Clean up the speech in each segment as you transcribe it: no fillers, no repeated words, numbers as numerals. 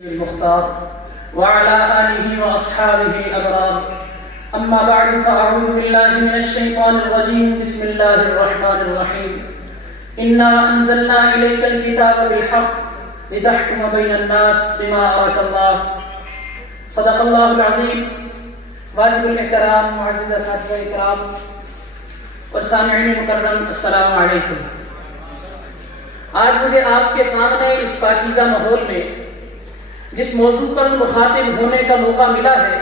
المختار وعلى آله وأصحابه الأبرار أما بعد فأعوذ بالله من الشيطان الرجيم بسم الله الرحمن الرحيم إنا أنزلنا إليك الكتاب بالحق لتحكم بين الناس بما أراك الله صدق الله العظيم واجب الاحترام معزز اساتذہ اکرام اور سامعین مکرم السلام علیکم۔ آج مجھے آپ کے سامنے اس پاکیزہ ماحول میں جس موضوع پر مخاطب ہونے کا موقع ملا ہے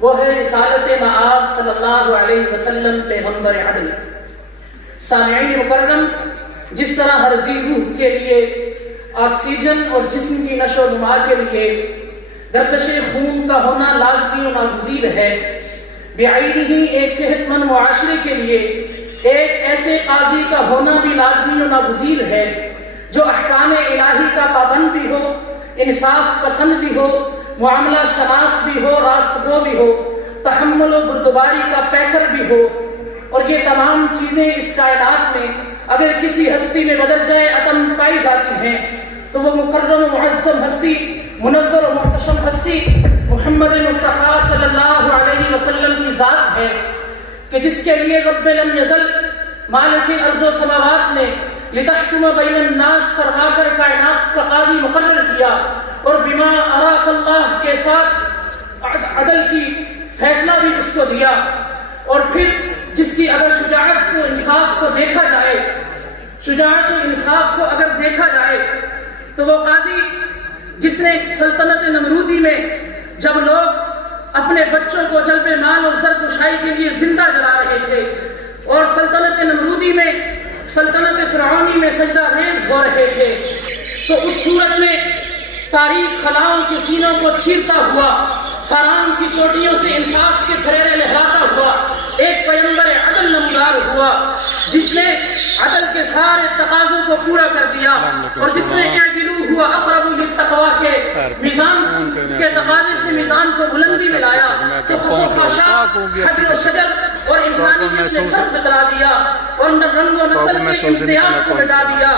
وہ ہے رسالت مآب صلی اللہ علیہ وسلم پیغمبر عدل۔ سامعین مکرم، جس طرح ہر دی روح کے لیے آکسیجن اور جسم کی نشو و نما کے لیے گردش خون کا ہونا لازمی و ناگزیر ہے، بعینہ ہی ایک صحت مند معاشرے کے لیے ایک ایسے قاضی کا ہونا بھی لازمی و ناگزیر ہے جو احکام الہی کا پابند بھی ہو، انصاف پسند بھی ہو، معاملہ شناس بھی ہو، راست گو بھی ہو، تحمل و بردباری کا پیکر بھی ہو۔ اور یہ تمام چیزیں اس کائنات میں اگر کسی ہستی میں بدل جائے عدم پائی جاتی ہیں تو وہ مکرم و معظم ہستی، منور و محتشم ہستی محمد مصطفیٰ صلی اللہ علیہ وسلم کی ذات ہے کہ جس کے لیے رب لم یزل مالک ارض و سماوات نے لتحکم بین الناس فرما کر کائنات کا قاضی مقرر کیا، اور بما اراک اللہ کے ساتھ عدل کی فیصلہ بھی اس کو دیا۔ اور پھر جس کی اگر شجاعت کو انصاف کو دیکھا جائے، شجاعت و انصاف کو اگر دیکھا جائے تو وہ قاضی جس نے سلطنت نمرودی میں جب لوگ اپنے بچوں کو جلب مال اور زرگشائی کے لیے زندہ جلا رہے تھے اور سلطنت نمرودی میں سلطنت فرعونی میں سجدہ ریز ہو رہے تھے، تو اس صورت میں تاریک خلاؤں کے سینوں کو چیرتا ہوا، فاران کی چوٹیوں سے انصاف کے پھریرے لہراتا ہوا ایک پیغمبر عدل نمودار ہوا جس نے عدل کے سارے تقاضوں کو پورا کر دیا، اور جس نے اعدلوا ہوا اقرب للتقوی کے میزان کے تقاضے سے میزان کو بلندی میں لایا، تو خس و خاشاک، حجر و شجر اور انسانیت نے فرق بتلا دیا، اور رنگ و نسل کے امتیاز کو مٹا دیا۔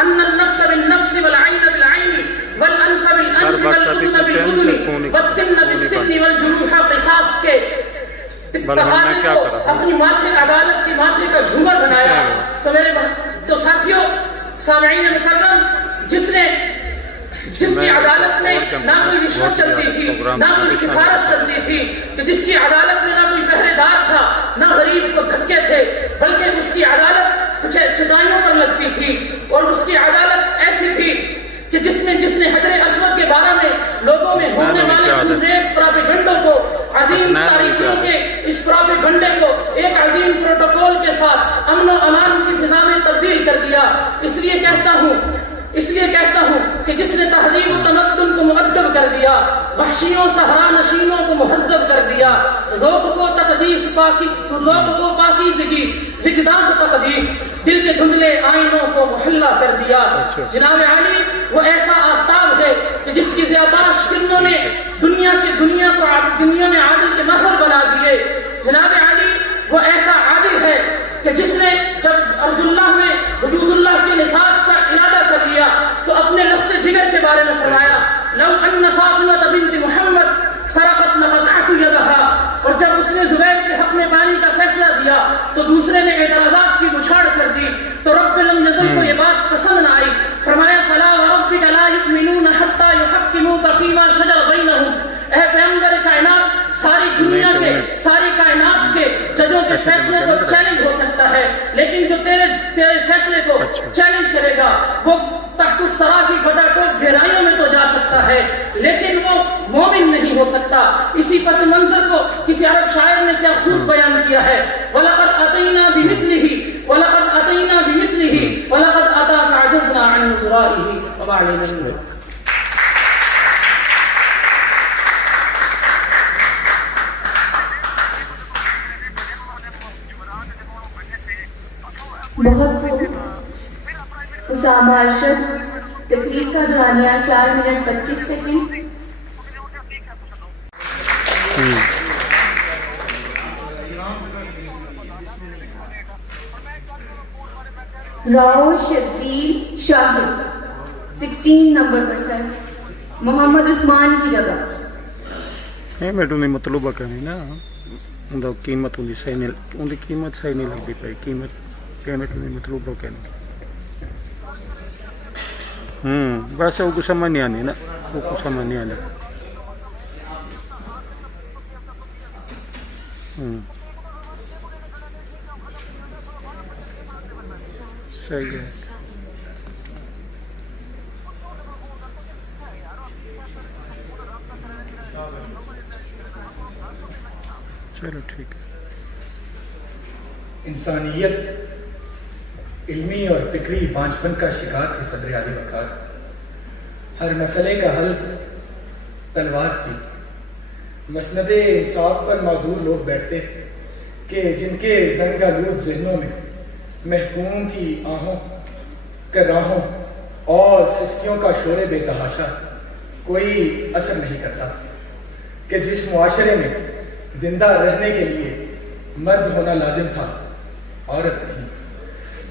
ان النفس بالنفس والعین بالعین والانف بالانف والاذن بالاذن والسن بالسن والجروح قصاص کے تقاضے کو اپنی ماتھے عدالت کی ماتھے کا جھومر بنایا۔ تو ساتھیوں، سامعین مکرم، جس کی عدالت میں نہ کوئی رشوت چلتی تھی، نہ کوئی سفارش چلتی تھی، کہ جس کی عدالت میں نہ کوئی پہرے دار تھا، نہ غریب کو دھکے تھے، بلکہ اس کی عدالت کچھ چٹائیوں پر لگتی تھی، اور اس کی عدالت ایسی تھی کہ جس نے حجر اسود کے بارے میں لوگوں میں ہونے والے خونریز پراپیگنڈوں کو، عظیم تاریخیوں کے اس پراپیگنڈے کو ایک عظیم پروٹوکول کے ساتھ امن و امان کی فضا میں تبدیل کر دیا۔ اس لیے کہتا ہوں کہ جس نے تہذیب و تمدن کو مؤدب کر دیا، وحشیوں صحرا نشینوں کو مہذب کر دیا، ذوق کو پاکیزگی، وجدان کو تقدیس، دل کے دھندلے آئینوں کو محلہ کر دیا۔ جناب علی وہ ایسا آفتاب ہے کہ جس کی زیباش کرنوں نے دنیا میں عادل کے مہر بنا دیے۔ جناب علی وہ ایسا عادل ہے کہ جس نے جب ارض اللہ میں حدود اللہ کے نفاذ کا ارادہ کر لیا تو اپنے لخت جگر کے بارے میں فرمایا لو ان فاطمہ بنت محمد سرقت لقطعت یدها، اور جب اس نے زبیر کے حق میں پانی کا فیصلہ دیا تو دوسرے نے اعتراضات کی بچھاڑ کر دی، تو رب لم یزل کو یہ بات پسند نہ آئی، فرمایا فلا وربک لا یؤمنون حتی یحکموک فیما شجر بینہم۔ اے پیغمبر کائنات، ساری کائنات کے ججوں کے فیصلے کو چیلنج ہو سکتا ہے، لیکن جو تیرے فیصلے کو چیلنج کرے گا وہ تحت الثری کی گھٹا ٹوپ گہرائیوں میں تو جا سکتا ہے لیکن وہ مومن نہیں ہو سکتا۔ اسی پس منظر کو کسی عرب شاعر نے کیا خوب بیان کیا ہے، وَلَقَدْ أَتَيْنَا بِمِثْلِهِ وَلَقَدْ أَتَيْنَا بِمِثْلِهِ وَلَقَدْ أَتَى فَعَجَزْنَا عَنْ نُزْرَائِهِ وَمَا عَلَيْنَا مِنْ ذَلِكَ۔ بہت خوب۔ اسامہ ارشد، تقریر کا دورانیہ 4 منٹ 25 سیکنڈ۔ راؤ شرجیل شاہد 16 نمبر پر سر۔ محمد عثمان کی جگہ. میٹوں دی مطلوبہ کرنی نا اندر قیمت اندی صحیح نہیں، اندی قیمت صحیح نہیں لگتی پئی، قیمت پیمنٹ اندی مطلوبہ کرنی. ویسے وہ کو سمجھ نہیں آنی نا، وہ کو سمجھ نہیں آنی. صحیح ہے. چلو ٹھیک ہے. انسانیت علمی اور فکری پانچپن کا شکار تھی صدر علی وقار. ہر مسئلے کا حل تلوار تھی. مسند انصاف پر معذور لوگ بیٹھتے کہ جن کے زنگآلود ذہنوں میں محکوم کی آہوں کراہوں اور سسکیوں کا شور بے تحاشا کوئی اثر نہیں کرتا، کہ جس معاشرے میں زندہ رہنے کے لیے مرد ہونا لازم تھا، عورت نہیں.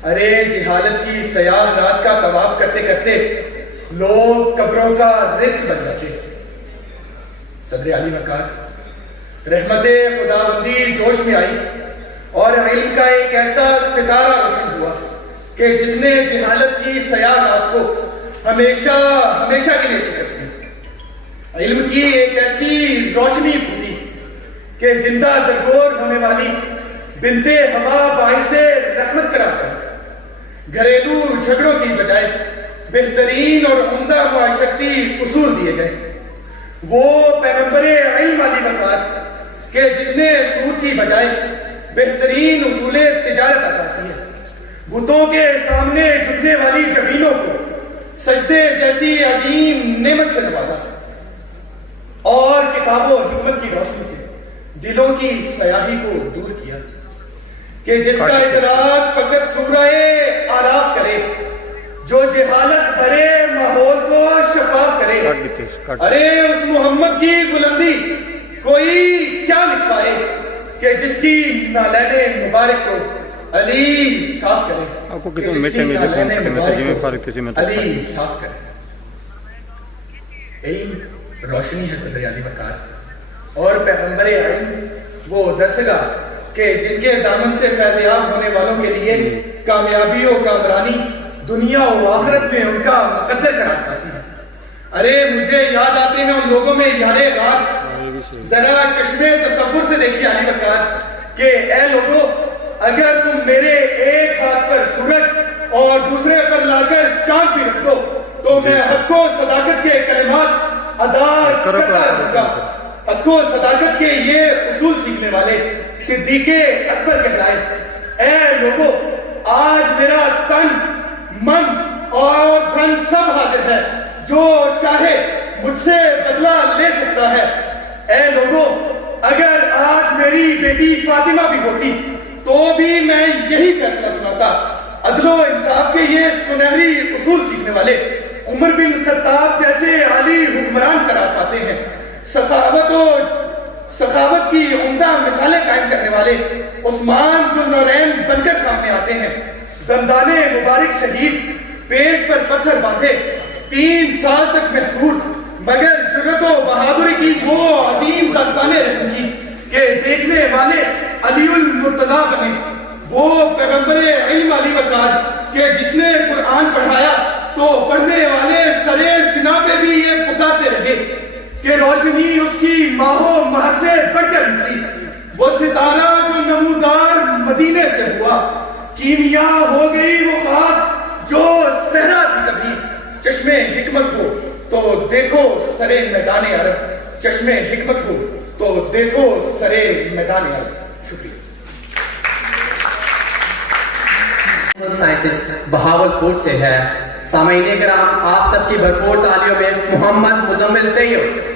ارے جہالت کی سیاہ رات کا طواف کرتے کرتے لوگ قبروں کا رزق بن جاتے. صدر علی وقار رحمت خداوندی جوش میں آئی اور علم کا ایک ایسا ستارہ روشن ہوا کہ جس نے جہالت کی سیاہ رات کو ہمیشہ ہمیشہ کے لیے شکست دی. علم کی ایک ایسی روشنی پھوٹی کہ زندہ درگور ہونے والی بنت ہوا باعث رحمت قرار کر گھریلو جھگڑوں کی بجائے بہترین اور عمدہ معاشرتی اصول دیے گئے. وہ پیغمبر علم علی وقار کہ جس نے سود کی بجائے بہترین اصول تجارت عطا کی ہے. بتوں کے سامنے جھکنے والی جبینوں کو سجدے جیسی عظیم نعمت سے نوازا اور کتاب و حکمت کی روشنی سے دلوں کی سیاہی کو دور کیا، کہ جس کا ادراک فقط سورہ آراف کرے، جو جہالت بھرے ماحول کو شفاف کرے. ارے اس محمد کی بلندی کوئی کیا لکھ پائے کہ جس کی نالین مبارک کو علی صاف کرے. علی صاف کرے. علم روشنی ہے صدر علی وقار، اور پیغمبر علم وہ درسگاہ کہ جن کے دامن سے فیضیاب ہونے والوں کے لیے کامیابی و کامرانی دنیا و آخرت میں ان کا مقدر قرار پاتی ہے. ارے مجھے یاد آتے ہیں ان لوگوں میں یارے غار. ذرا چشمے تصور سے دیکھیے علی وقار کہ اے لوگو، اگر تم میرے ایک ہاتھ پر سورج اور دوسرے پر لا کر چاند بھی رکھ دو تو میں حق و صداقت کے کلمات ادا کرتا رہوں گا. حق و صداقت کے یہ اصول سیکھنے والے صدیق اکبر کہلائے. اے لوگو، آج میرا تن من اور دھن سب حاضر ہے، جو چاہے مجھ سے بدلہ لے سکتا ہے. اے لوگو، اگر آج میری بیٹی فاطمہ بھی ہوتی تو بھی میں یہی فیصلہ سناتا. عدل و انصاف کے یہ سنہری اصول سیکھنے والے عمر بن خطاب جیسے عالی حکمران قرار پاتے ہیں. سخاوت کی عمدہ مثالیں قائم کرنے والے عثمان ذوالنورین بن کر سامنے آتے ہیں. دندان مبارک شہید، پیٹ پر پتھر باندھے، 3 سال تک محصور، مگر جرأت و بہادری کی وہ عظیم داستانیں رقم کی کہ دیکھنے والے علی المرتضیٰ بنے. وہ پیغمبر علم علی وقار کہ جس نے قرآن پڑھایا تو پڑھنے والے سرے سنا پہ بھی یہ پکارتے رہے کہ روشنی اس کی ماہ و مہر سے بڑھ کر نکلی. وہ ستارہ جو نمودار مدینے سے ہوا، کیمیا ہو گئی وہ خاک جو صحرا تھی کبھی. چشمے حکمت ہو تو دیکھو سرے میدان عرب، چشمے حکمت ہو تو دیکھو سرے میدان عرب. شکریہ. سائنسز بہاولپور سے ہے. سامعین کرام، آپ سب کی بھرپور تالیوں میں محمد مزمل طیب.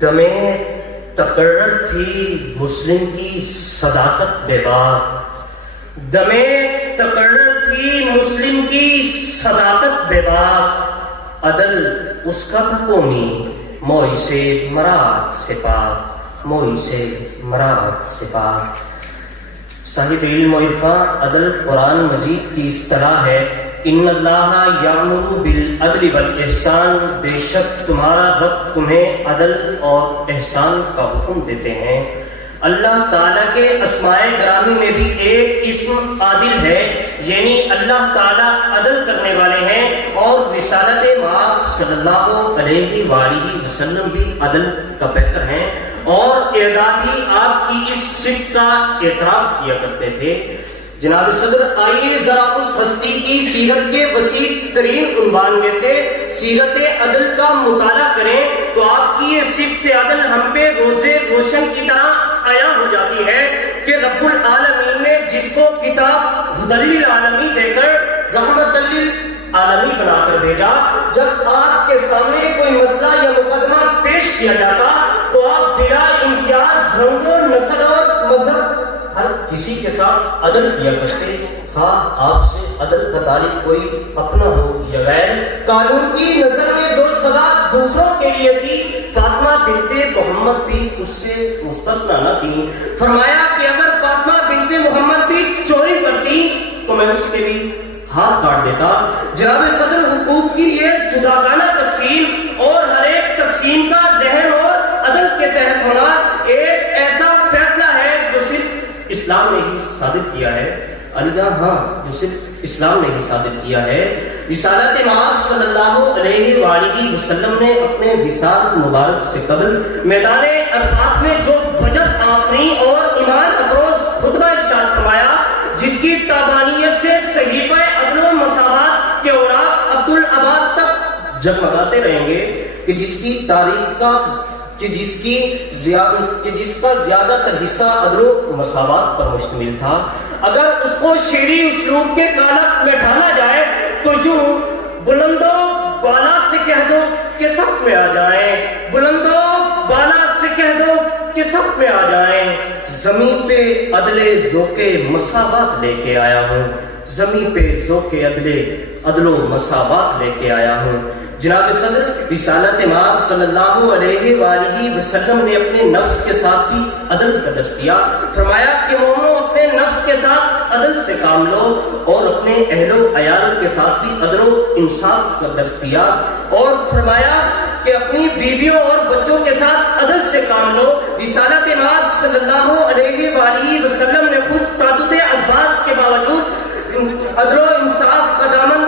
دمیں تقرر تھی مسلم کی صداقت بے باک، دمیں تقرر تھی مسلم کی صداقت بے باک. عدل اس کا تھا قومی، موئی سے مراد سے پاک، موئی سے مراد سے پاک۔ صاحب علم و عرفان عدل قرآن مجید کی اصطلاح ہے۔ ان اللہ یامر بالعدل والاحسان، بے شک تمہارا رب تمہیں عدل اور احسان کا حکم دیتے ہیں۔ اللہ تعالیٰ کے اسماء گرامی میں بھی ایک اسم عادل ہے، یعنی اللہ تعالیٰ عدل کرنے والے ہیں، اور رسالت مآب صلی اللہ علیہ وآلہ وسلم بھی عدل کا پیکر ہیں، اور اعدادی آپ کی اس صفت کا اعتراف کیا کرتے تھے۔ جناب صدر، آئیے ذرا اس ہستی کی سیرت کے وسیع ترین عنوان میں سے سیرت عدل کا مطالعہ کریں تو آپ کی یہ صفت عدل ہم پہ روزے روشن کی طرح عیاں ہو جاتی ہے کہ رب العالمین نے جس کو کتاب ہدی للعالمین دے کر رحمت للعالمین بنا کر بھیجا، جب آپ کے سامنے کوئی مسئلہ یا مقدمہ پیش کیا جاتا تو آپ بلا امتیاز رنگ و نسل اور مذہب ہر کسی کے ساتھ عدل کیا کرتے، خواہ آپ سے عدل کا تعریف کوئی اپنا ہو یا غیر۔ قانون کی نظر میں جو سزا دوسروں کے لیے تھی، فاطمہ بنت محمد بھی اس سے مستثنیٰ نہ تھی۔ فرمایا کہ اگر فاطمہ بنت محمد بھی چوری کرتی تو میں اس کے بھی ہاتھ کاٹ دیتا۔ جناب صدر، حقوق کی یہ جداگانہ تقسیم اور ہر ایک تقسیم کا ذہن اور عدل کے تحت ہونا ایک ایسا فیصلہ ہے جو صرف اسلام نے ہی صادر کیا ہے۔ علیحدہ ہاں، جو صرف اسلام نے ہی صادر کیا ہے۔ رسالت مآب صلی اللہ علیہ وآلہ وسلم نے اپنے وصال مبارک سے قبل میدان عرفات میں جو وجد آفریں اور ایمان افروز خطبہ ارشاد فرمایا، جس کی تابانیت سے صحیفہ عدل و مساوات کے اوراق عبدالآباد تک جگمگاتے رہیں گے، کہ جس کی تاریخ کا جس کا زیادہ تر حصہ عدل و مساوات پر مشتمل تھا، اگر اس کو شعری اسلوب کے قالب میں ڈھالا جائے تو یوں بلندو بالا سے کہہ دو کہ صف میں آ جائیں، بلندو بالا سے کہہ دو کہ صف میں آ جائیں، زمین پہ عدل ذوق مساوات لے کے آیا ہوں، زمین پہ ذوق عدل و مساوات لے کے آیا ہوں۔ جناب صدر، رسالت مآب صلی اللہ علیہ وآلہ وسلم نے اپنے نفس کے ساتھ بھی عدل کا درس دیا۔ فرمایا کہ مومنو، اپنے نفس کے ساتھ عدل سے کام لو، اور اپنے اہل و عیال کے ساتھ بھی عدل و انصاف کا درس دیا، اور فرمایا کہ اپنی بیویوں اور بچوں کے ساتھ عدل سے کام لو۔ رسالت مآب صلی اللہ علیہ وآلہ وسلم نے خود تعدد ازواج کے باوجود عدل و انصاف کا دامن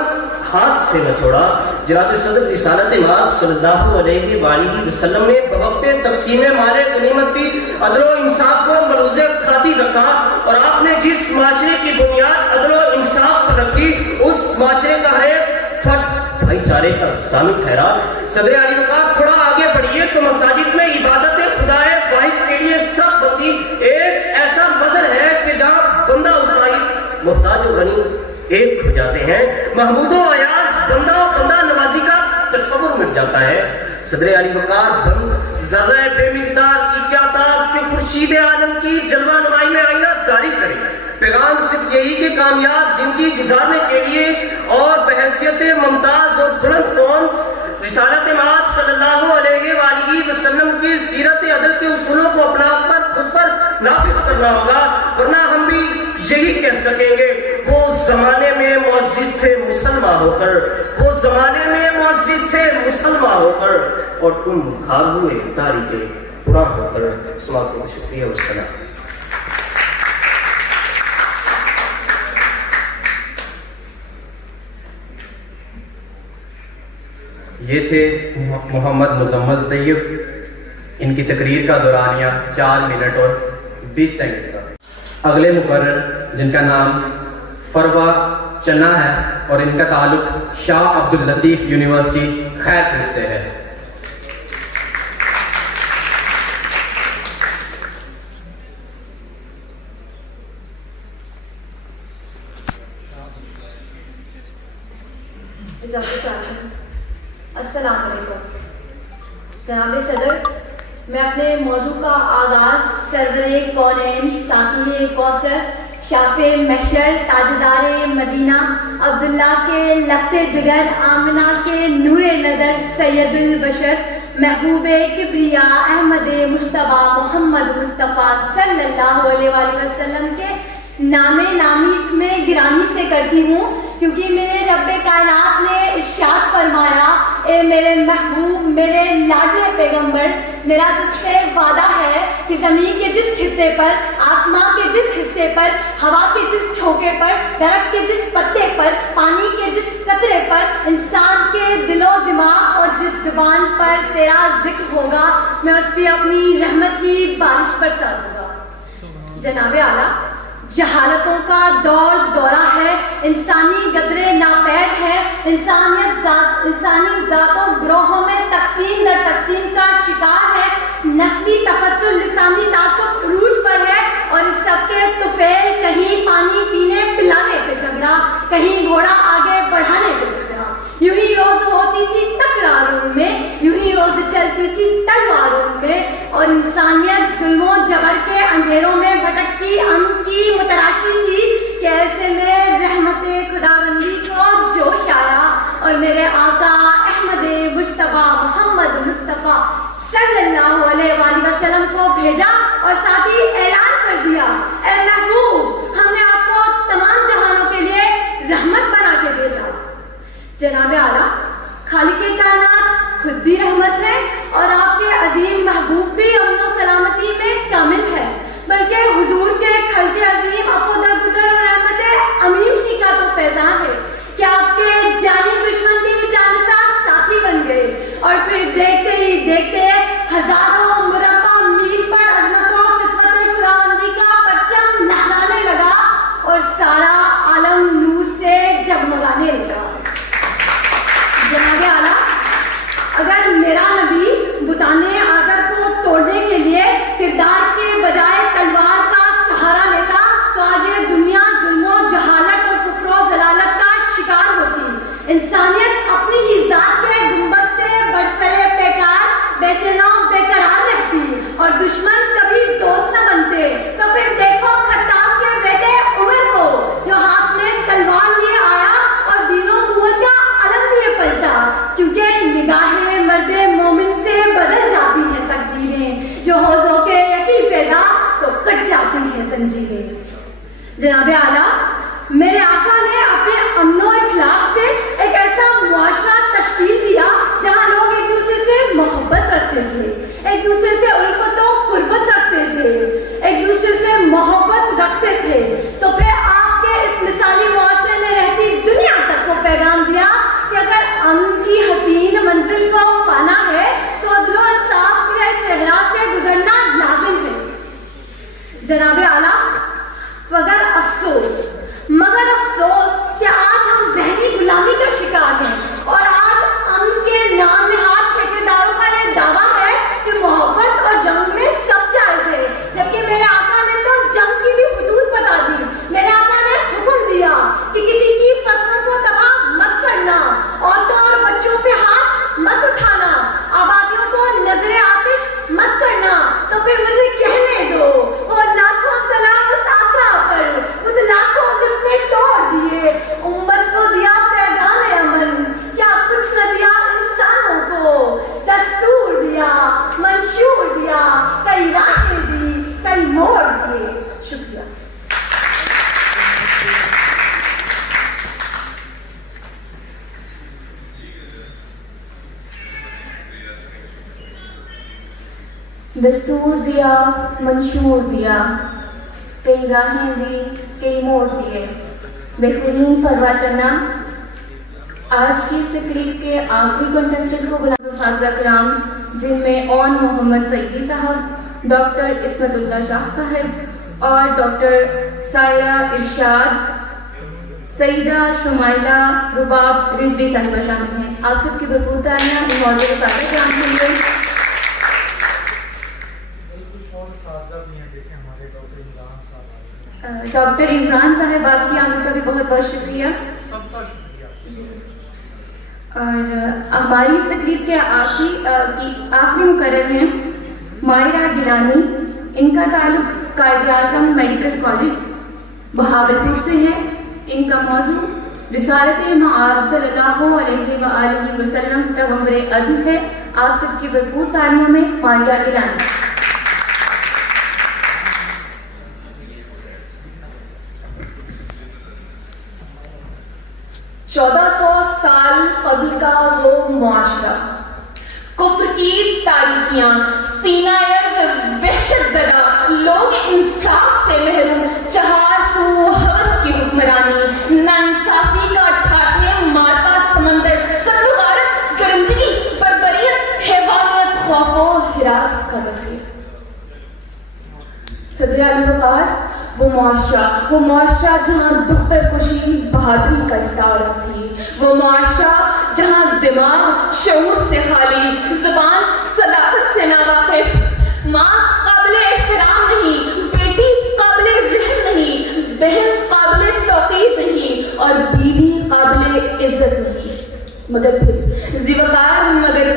ہاتھ سے نہ چھوڑا۔ جناب صدر، رسالت مآب صلی اللہ علیہ وآلہ وسلم نے بوقت تقسیم مال غنیمت بھی عدل و انصاف کو ملوز خاطی رکھا، اور آپ نے جس معاشرے کی بنیاد عدل و انصاف پر رکھی، اس معاشرے کا ہر ایک فرد بھائی چارے کا ضامن ٹھہرا۔ صدر علی وقار، تھوڑا آگے بڑھیے تو مساجد میں عبادت خدا واحد کے لیے سب بندی ایک ایسا مظہر ہے کہ جہاں بندہ و صاحب، محتاج و غنی ایک ہو جاتے ہیں، محمود و ایاز، بندہ و بندہ نوازی کا تصور مل جاتا ہے۔ صدر علی وقار، بند ذرہ بے مقدار کی کیا تاب کہ خورشید عالم کی جلوہ نمائی میں آئینہ داری کرے۔ پیغام صرف یہی کہ کامیاب زندگی گزارنے کے لیے اور بحیثیت ممتاز اور بلند قوم رسالت مآب صلی اللہ علیہ وآلہ وسلم کی سیرت عدل کے اصولوں کو اپنا کر خود پر نافذ کرنا ہوگا، ورنہ ہم بھی یہی کہہ سکیں گے، وہ زمانے میں معزز تھے مسلمان ہو کر، وہ زمانے میں معزز تھے مسلمان ہو کر، اور تم خار ہوئے تاریخ قرآن ہو کر۔ سماعت کا شکریہ والسلام۔ یہ تھے محمد مزمل طیب، ان کی تقریر کا دورانیہ 4 منٹ اور 20 سیکنڈ کا۔ اگلے مقرر، جن کا نام فروا چنا ہے اور ان کا تعلق شاہ عبداللطیف یونیورسٹی خیرپور سے ہے۔ السلام علیکم جناب صدر، میں اپنے موضوع کا آغاز سرور کونین ساقی کوثر شاف محشر تاجدار مدینہ عبداللہ کے لخت جگر آمنہ کے نور نظر سید البشر محبوب کبریا احمد مجتبیٰ محمد مصطفیٰ صلی اللہ علیہ وآلہ وسلم کے نام نامی اس میں گرامی سے کرتی ہوں، کیونکہ میرے رب کائنات نے ارشاد فرمایا، اے میرے محبوب، میرے لاڈلے پیغمبر، میرا تجھ سے وعدہ ہے کہ زمین کے جس خطے پر، آسمان کے جس حصے پر، ہوا کے جس جھونکے پر، درخت کے جس پتے پر، پانی کے جس قطرے پر، انسان کے دل و دماغ اور جس زبان پر تیرا ذکر ہوگا، میں اس پہ اپنی رحمت کی بارش برسا دوں گا۔ جناب اعلیٰ، جہالتوں کا دور دورہ ہے، انسانی قدرے ناپید ہے، انسانی ذات و گروہوں میں تقسیم در تقسیم کا شکار ہے، نسلی تفصل لسانی تعصب عروج پر ہے، اور اس سب کے طفیل کہیں پانی پینے پلانے پہ جھگڑا، کہیں گھوڑا آگے بڑھانے پہ جھگڑا، یوں ہی روز ہوتی تھی تکراروں میں، یوں ہی روز چلتی تھی تلواروں میں، اور انسانیت ظلم و جبر کے اندھیروں میں بھٹکتی امن کی متراشی تھی کہ ایسے میں رحمت خداوندی کو جوش آیا اور میرے آقا احمد مجتبیٰ محمد مصطفیٰ صلی اللہ علیہ وآلہ وسلم کو بھیجا اور ساتھ ہی اعلان کر دیا، اے محبوب، ہم نے آپ کو تمام جہانوں کے لیے رحمت بنا کے بھیجا۔ جناب اعلیٰ، خالق کائنات خود بھی رحمت ہے اور آپ کے عظیم محبوب بھی امن و سلامتی میں کامل ہے، بلکہ حضور کے خلق عظیم عفو درگزر اور رحمت امین کی کا تو فیضان ہے کہ آپ کے جانی دشمن بھی جانسار ساتھی بن گئے، اور پھر دیکھتے ہی دیکھتے ہزاروں مربع میل پر عظمت و صفت خداوندی کا پرچم لہرانے لگا اور سارا عالم نور سے جگمگانے لگا۔ جناب اعلیٰ، اگر میرا نبی بتان آزر کو توڑنے کے لیے کردار کے بجائے تلوار کا سہارا لیتا تو آج یہ دنیا ظلم و جہالت اور کفر و ضلالت کا شکار ہوتی، انسانیت اپنی ہی ذات کے گنبد سے برسرے پیکار بے چین و بے قرار رہتی اور دشمن کبھی دوست نہ بنتے۔ تو پھر دیکھو خطاب کے بیٹے عمر کو، جو ہاتھ میں تلوار لیے آیا اور دین و قوت کا علم لیے پلٹا، کیونکہ نگاہ مرد مومن سے بدل جاتی ہیں تقدیریں، جو ہو ذوق یقین پیدا تو کٹ جاتی ہیں زنجیریں۔ جناب اعلیٰ، میرے آقا نے اپنے امن و اخلاق سے ایک ایسا معاشرہ تشکیل دیا جہاں لوگ ایک دوسرے سے محبت رکھتے تھے، ایک دوسرے سے الفت و قربت رکھتے تھے، ایک دوسرے سے محبت رکھتے تھے۔ تو پھر آپ کے اس مثالی معاشرے نے رہتی دنیا تک کو پیغام دیا کہ اگر امن کی حسین منزل کو پانا ہے تو عدل و انصاف کے صحرا سے گزرنا لازم ہے۔ جناب اعلیٰ، مگر افسوس کہ آج ہم ذہنی غلامی کا شکار ہیں، اور آج امن کے نام نہاد ٹھیکیداروں کا یہ دعویٰ ہے کہ محبت اور جنگ میں سب جائز ہے، جبکہ میرے آقا نے تو جنگ کی بھی حدود بتا دی۔ میرے آقا نے حکم دیا کہ کسی کی فصلوں کو تباہ مت کرنا، عورتوں اور بچوں پہ ہاتھ مت اٹھانا، آبادیوں کو نظر آتش مت کرنا۔ تو پھر مجھے کہنے دو، اور لاکھوں سلام اس آقا پر، وہ تو لاکھوں جس نے توڑ دیے امت کو دیا پیغام امن، کیا کچھ نہ دیا انسانوں کو، دستور دیا، منشور دیا، کئی راہیں دی، کئی موڑ دیے۔ شکریہ۔ دستور دیا، منشور دیا، کئی راہیں دی، کئی موڑ دیے۔ بہترین فروا چنا آج کی اس تقریب کے آخری کنٹسٹنٹ کو بلا اساتذہ کرام، جن میں اون محمد سعیدی صاحب، ڈاکٹر عصمت اللہ شاہ صاحب اور ڈاکٹر سائرہ ارشاد، سیدہ شمائلہ رباب رضوی صاحبہ شامل ہیں۔ آپ سب کی بھرپور تالیاں معزز اساتذہ کرام کے لیے۔ ڈاکٹر عمران صاحب، آپ کی آمد کا بھی بہت بہت شکریہ۔ اور ہماری اس تقریب کے آخری مقرر ہیں ماہرہ گیلانی، ان کا تعلق قائد اعظم میڈیکل کالج بہاولپور سے ہیں. ان کا موضوع رسالت مآب صلی اللہ علیہ وآلہ وسلم پیغمبر عدل ہے. آپ سب کی بھرپور تعلیموں میں ماریہ گیلانی. 1400 سال قبل کا وہ معاشرہ، کفر کی تاریکیاں، سینہ ارد وحشت زدہ، لوگ انصاف سے محروم، چہار سو حوث کی حکمرانی، ناانصافی کا ٹھاٹھے مارتا سمندر، قتل و غارت، درندگی، بربریت، حیوانیت، خوف و ہراس کا وسیع. صدر علی وقار وہ معاشرہ جہاں دختر کشی بہادری کا استعارہ تھی، وہ معاشرہ جہاں دماغ شعور سے خالی، زبان صداقت سے ناواقف، ماں قابل احترام نہیں، بیٹی قابل رحم نہیں، بہن قابل توقیر نہیں، اور بیوی قابل عزت نہیں. مگر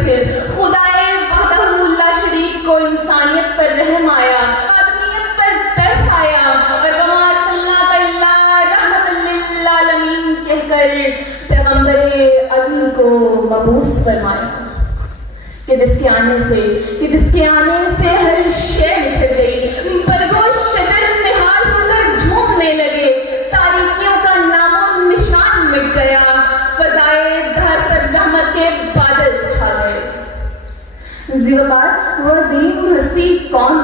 پھر خدائے وحدہ لا شریک کو انسانیت پر رحم آیا، آدمیت پر ترس آیا، اور وما ارسلناک الا رحمۃ للعالمین کہہ کر پیغمبر عدل کو مبعوث فرمایا کہ جس کے آنے سے ہر شے نکھر گئی، برگ و شجر نہال ہو کر جھومنے لگے، تاریکیوں کا نام و نشان مٹ گیا، فضائے دہر پر رحمت کے بادل چھا گئے. ذوالفقار وہ عظیم ہستی کون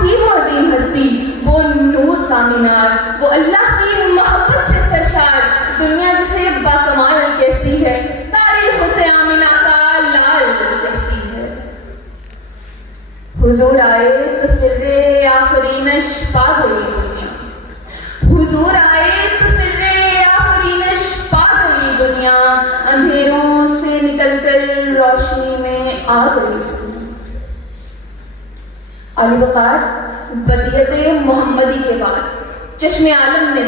تھی وہ عظیم ہستی؟ وہ نور کا مینار، وہ اللہ کی محبت سے سرشار، دنیا جسے باکمال کہتی ہے، تاریخ اسے آمینہ کا لال کہتی ہے. حضور آئے تو سر آفرینش پا گئی دنیا، حضور آئے تو سر آفرینش پا گئی دنیا، اندھیروں سے نکل کر روشنی میں آ گئی. علی وقار بدیت محمدی کے بعد چشم عالم نے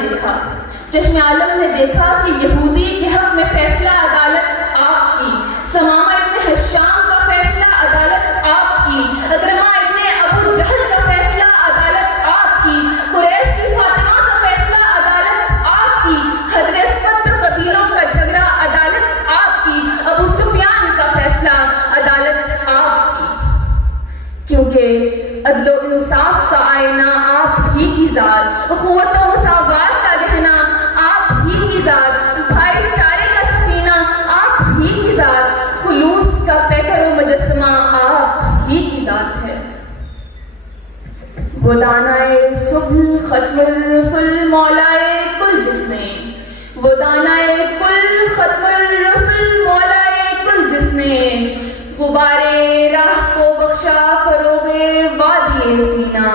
دیکھا کہ یہودی کے حق میں فیصلہ عدالت آپ کی، سمامہ ابن حشام کا فیصلہ عدالت آپ کی، اکرمہ ابن ابو جہل کا فیصلہ عدالت آپ کی، قریش کی فاطمہ کا فیصلہ عدالت آپ کی، حضرت پر قبیلوں کا جھگڑا عدالت آپ کی، ابو سفیان کا فیصلہ عدالت آپ کی. کیونکہ عدل و انصاف کا آئینہ آپ ہی کی ذات، اخوت و مساوات کا گہنا آپ ہی کی ذات، بھائی چارے کا سفینہ آپ ہی کی ذات، خلوص کا پیکر و مجسمہ آپ ہی کی ذات ہے. وہ دانائے صبح ختم الرسل مولائے کل جس نے، وہ دانائے کل ختم الرسل مولائے کل جس نے، غبارے راہ کو بخشا فروغ وادی سینہ،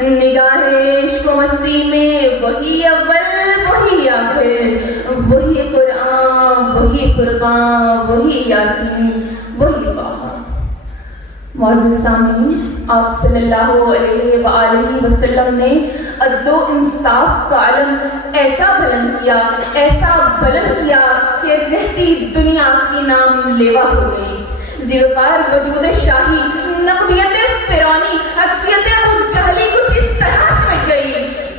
نگاہ عشق و مستی میں وہی اول وہی آخر، وہی قرآن وہی فرقان وہی یاسین وہی واہا. معزز سامعین، آپ صلی اللہ علیہ وآلہ وسلم نے عدل و انصاف کا علم ایسا بلند کیا کہ رہتی دنیا کی نام لیوا ہو گئی. ذوالفقار وجود شاہی، نقبیت فرعونی، عصبیت ابو جہلی کچھ اس طرح سمٹ گئی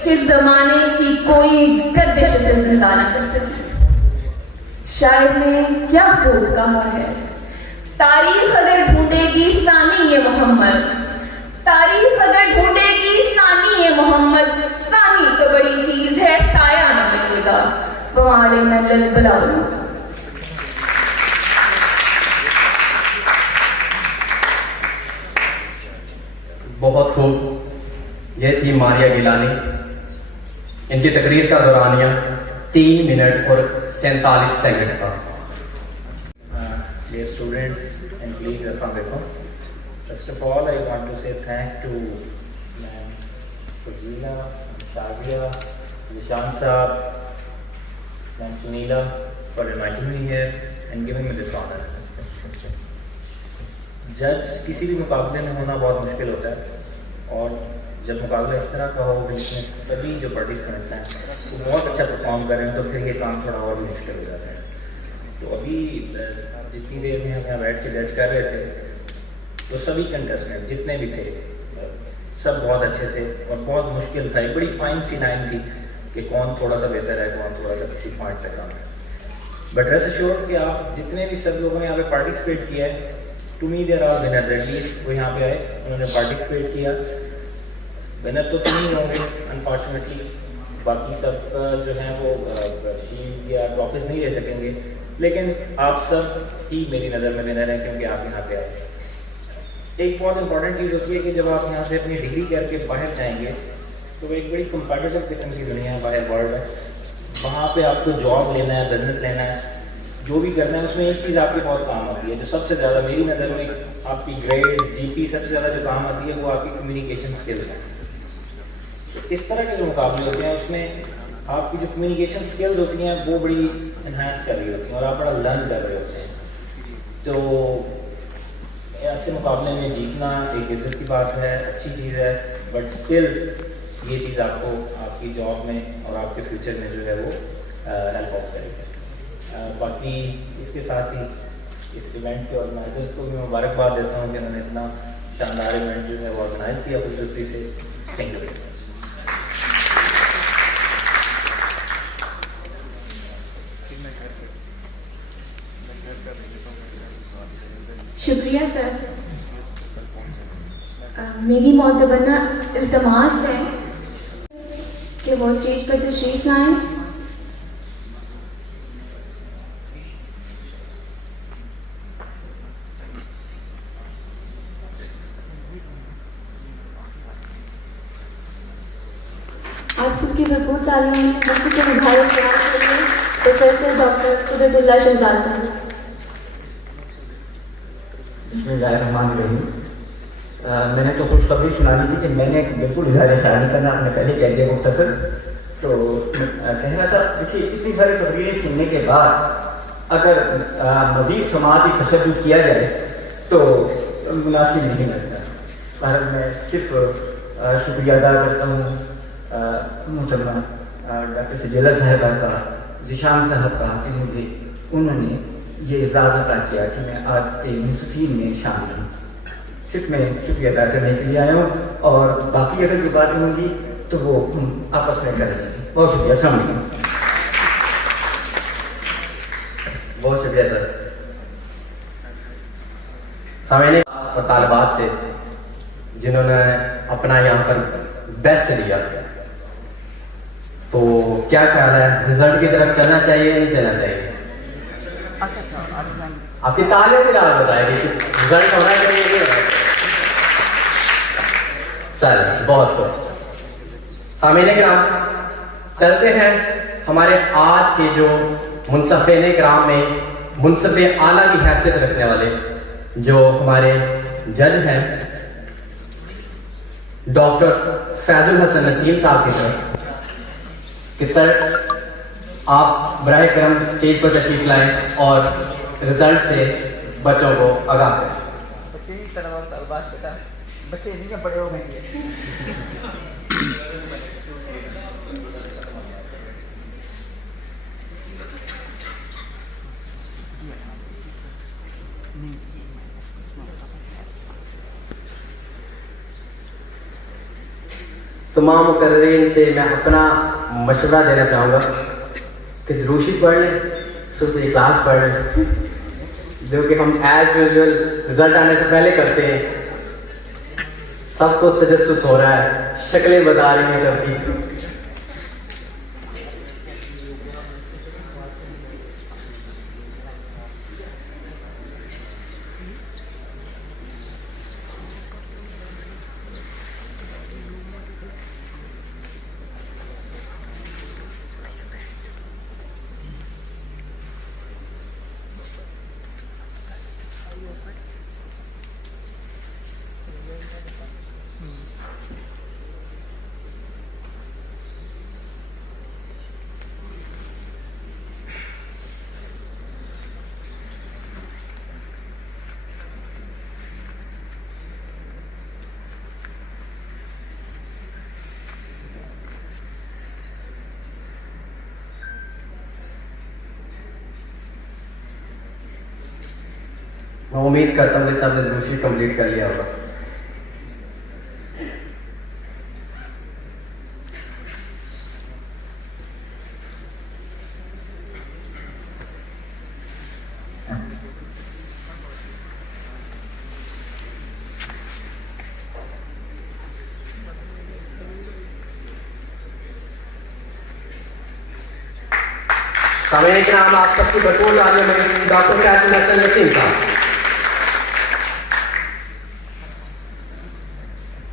کہ زمانے کی کوئی گردش اسے زندہ نہ کر سکی. شاعر نے کیا خوب کہا ہے، تاریخ اگر ڈھونڈے گی ثانی یہ محمد، تاریخ اگر ڈھونڈے گی ثانی یہ محمد، ثانی تو بڑی چیز ہے سایہ نہ ملے گا. وعلینا للبلاء. بہت خوب. یہ تھی ماریہ گیلانی. ان کی تقریر کا دورانیہ 3 منٹ اور 47 سیکنڈ تھا. Dear students and colleagues, Assalamu alaikum. First of all, I want to say thank to Ma'am Fazila, Tazia, Zishan Saab, Ma'am Sunila for inviting me here and giving me this honor. جج کسی بھی مقابلے میں ہونا بہت مشکل ہوتا ہے، اور جب مقابلہ اس طرح کا ہو جس میں سبھی جو پارٹیسپینٹ ہیں وہ بہت اچھا پرفارم کر رہے ہیں تو پھر یہ کام تھوڑا اور بھی مشکل ہو جاتا ہے. تو ابھی جتنی دیر میں ہم یہاں بیٹھ کے جج کر رہے تھے تو سبھی کنٹیسٹنٹ جتنے بھی تھے سب بہت اچھے تھے اور بہت مشکل تھا. ایک بڑی فائن سی لائن تھی کہ کون تھوڑا سا بہتر ہے, کون تھوڑا سا کسی پوائنٹ پہ کام ہے. بٹ ریسٹ ایشورڈ کہ آپ جتنے بھی سب لوگوں نے یہاں پہ پارٹیسپیٹ کیا ہے, to me they are all winners. At least وہ یہاں پہ آئے, انہوں نے پارٹیسپیٹ کیا. ونر تو تم ہی ہوں گے انفارچونیٹلی, باقی سب جو ہیں وہ شیلڈز یا ٹرافیز نہیں لے سکیں گے, لیکن آپ سب ہی میری نظر میں ونر ہیں کیونکہ آپ یہاں پہ آئے. ایک بہت امپورٹنٹ چیز ہوتی ہے کہ جب آپ یہاں سے اپنی ڈگری کر کے باہر جائیں گے تو ایک بڑی کمپیٹیٹیو قسم کی دنیا ہے باہر ورلڈ ہے. وہاں پہ آپ کو جاب لینا ہے, بزنس لینا ہے, جو بھی کرنا ہے اس میں ایک چیز آپ کی بہت کام آتی ہے, جو سب سے زیادہ میری نظر میں آپ کی گریڈ جی پی سب سے زیادہ جو کام آتی ہے وہ آپ کی کمیونیکیشن اسکلز ہیں. اس طرح کے جو مقابلے ہوتے ہیں اس میں آپ کی جو کمیونیکیشن اسکلز ہوتی ہیں وہ بڑی انہینس کر رہی ہوتی ہیں اور آپ بڑا لرن کر رہے ہوتے ہیں. تو ایسے مقابلے میں جیتنا ایک عزت کی بات ہے, اچھی چیز ہے, بٹ اسٹل یہ چیز آپ کو آپ کی جاب میں اور آپ کے فیوچر میں جو ہے وہ ہیلپ آؤٹ کرے گی. باقی اس کے ساتھ ہی اس ایونٹ کے آرگنائزرس کو بھی مبارکباد دیتا ہوں کہ انہوں نے اتنا شاندار ایونٹ جو ہے وہ آرگنائز کیا خوبصورتی سے. Thank you very much. شکریہ سر. میری معتبرانہ التماس ہے کہ وہ اسٹیج پر تشریف لائیں. آپ سب کی بھرپور تعلیم میں وقت سے مبارک کرنا چاہیے پروفیسر ڈاکٹر قدرت اللہ شہزاد صاحب. بسم اللہ الرحمن الرحیم. میں نے تو خوشخبری سنانی تھی کہ میں نے بالکل اظہار خیال نہیں کرنا, آپ نے پہلے کہہ دیا مختصر. تو کہہ رہا تھا دیکھیے اتنی ساری تقریریں سننے کے بعد اگر مزید سماعتی تشدد کیا جائے تو مناسب نہیں لگتا. پر میں صرف شکریہ ادا کرتا ہوں محترمہ ڈاکٹر سجیلہ صاحبہ کا, ذیشان صاحب کا, کہ مجھے انہوں نے یہ اعزاز عطا کیا کہ میں آج کے منصفین میں شامل ہوں. صرف میں شکریہ ادا کرنے کے لیے آیا ہوں, اور باقی اگر کوئی باتیں ہوں گی تو وہ آپس میں کریں گے. بہت شکریہ. السلام علیکم. بہت شکریہ سر. میں نے اور طالبات سے جنہوں نے اپنا یہاں پر بیسٹ دیا, تو کیا خیال ہے رزلٹ کی طرف چلنا چاہیے یا نہیں چلنا چاہیے؟ آپ کی تعلیم کی بات بتائے گی کہ رزلٹ ہونا چاہیے. چل بہت خوب. سامعین کرام, چلتے ہیں ہمارے آج کے جو منصفین کرام میں منصف اعلیٰ کی حیثیت رکھنے والے جو ہمارے جج ہیں ڈاکٹر فیض الحسن نسیم صاحب کی طرف کہ سر آپ براہ کرم اسٹیج پر تشریف لائیں اور رزلٹ سے بچوں کو آگاہ کریں. بچے بڑے ہو گئے. تمام مقررین سے میں اپنا مشورہ دینا چاہوں گا کہ دروشی پڑھ لیں, سورۃ اخلاص پڑھ لیں, جو کہ ہم ایز یوزول رزلٹ آنے سے پہلے کرتے ہیں. سب کو تجسس ہو رہا ہے, شکلیں بتا رہی ہیں سب کی. میں امید کرتا ہوں کہ سب نے دروشی کمپلیٹ کر لیا ہوگا. سامعین کرام آپ سب کی بھرپور تعلیمیں ڈاکٹر قاسم حسن یسین صاحب.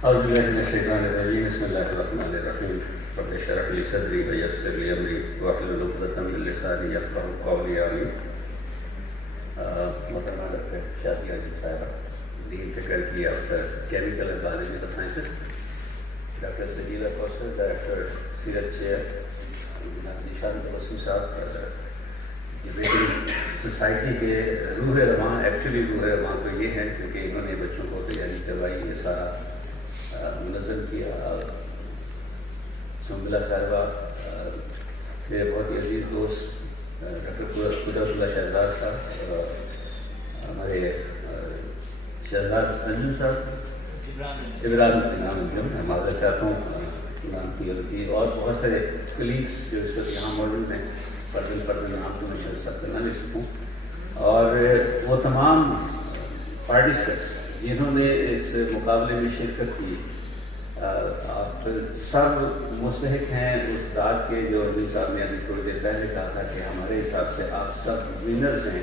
اعوذ باللہ من الشیطان الرجیم بسم اللہ الرحمن الرحیم رب اشرح لی صدری ویسر لی امری واحلل عقدۃ من لسانی یفقهوا قولی. آمین. محترمہ ڈاکٹر شازیہ عجیب صاحبہ, dean faculty of chemical and biological sciences, doctor Sajeela Kausar director Seerat chair, Nishan Waseem صاحب سوسائٹی کے روح رواں, ایکچولی روح رواں تو یہ ہے کیونکہ انہوں نے بچوں کو تیاری کروائی, یہ سارا منظم کیا. سنبلہ صاحبہ میرے بہت ہی عزیز دوست ڈاکٹر قدرت اللہ شہزاد صاحب, ہمارے شہزاد انجم صاحب, ابراہیم میں معذرت چاہتا ہوں نام کی غلطی, اور بہت سارے کلیگس جو اس وقت یہاں موجود ہیں, پردن نام تو میں شاید سب سے نہ لے سکوں, اور وہ تمام پارٹیسپینٹس جنہوں نے اس مقابلے میں شرکت کی. آپ سب مستحق ہیں اس بات کے جو ابھی صاحب نے ابھی تھوڑی دیر پہلے کہا تھا کہ ہمارے حساب سے آپ سب ونرز ہیں,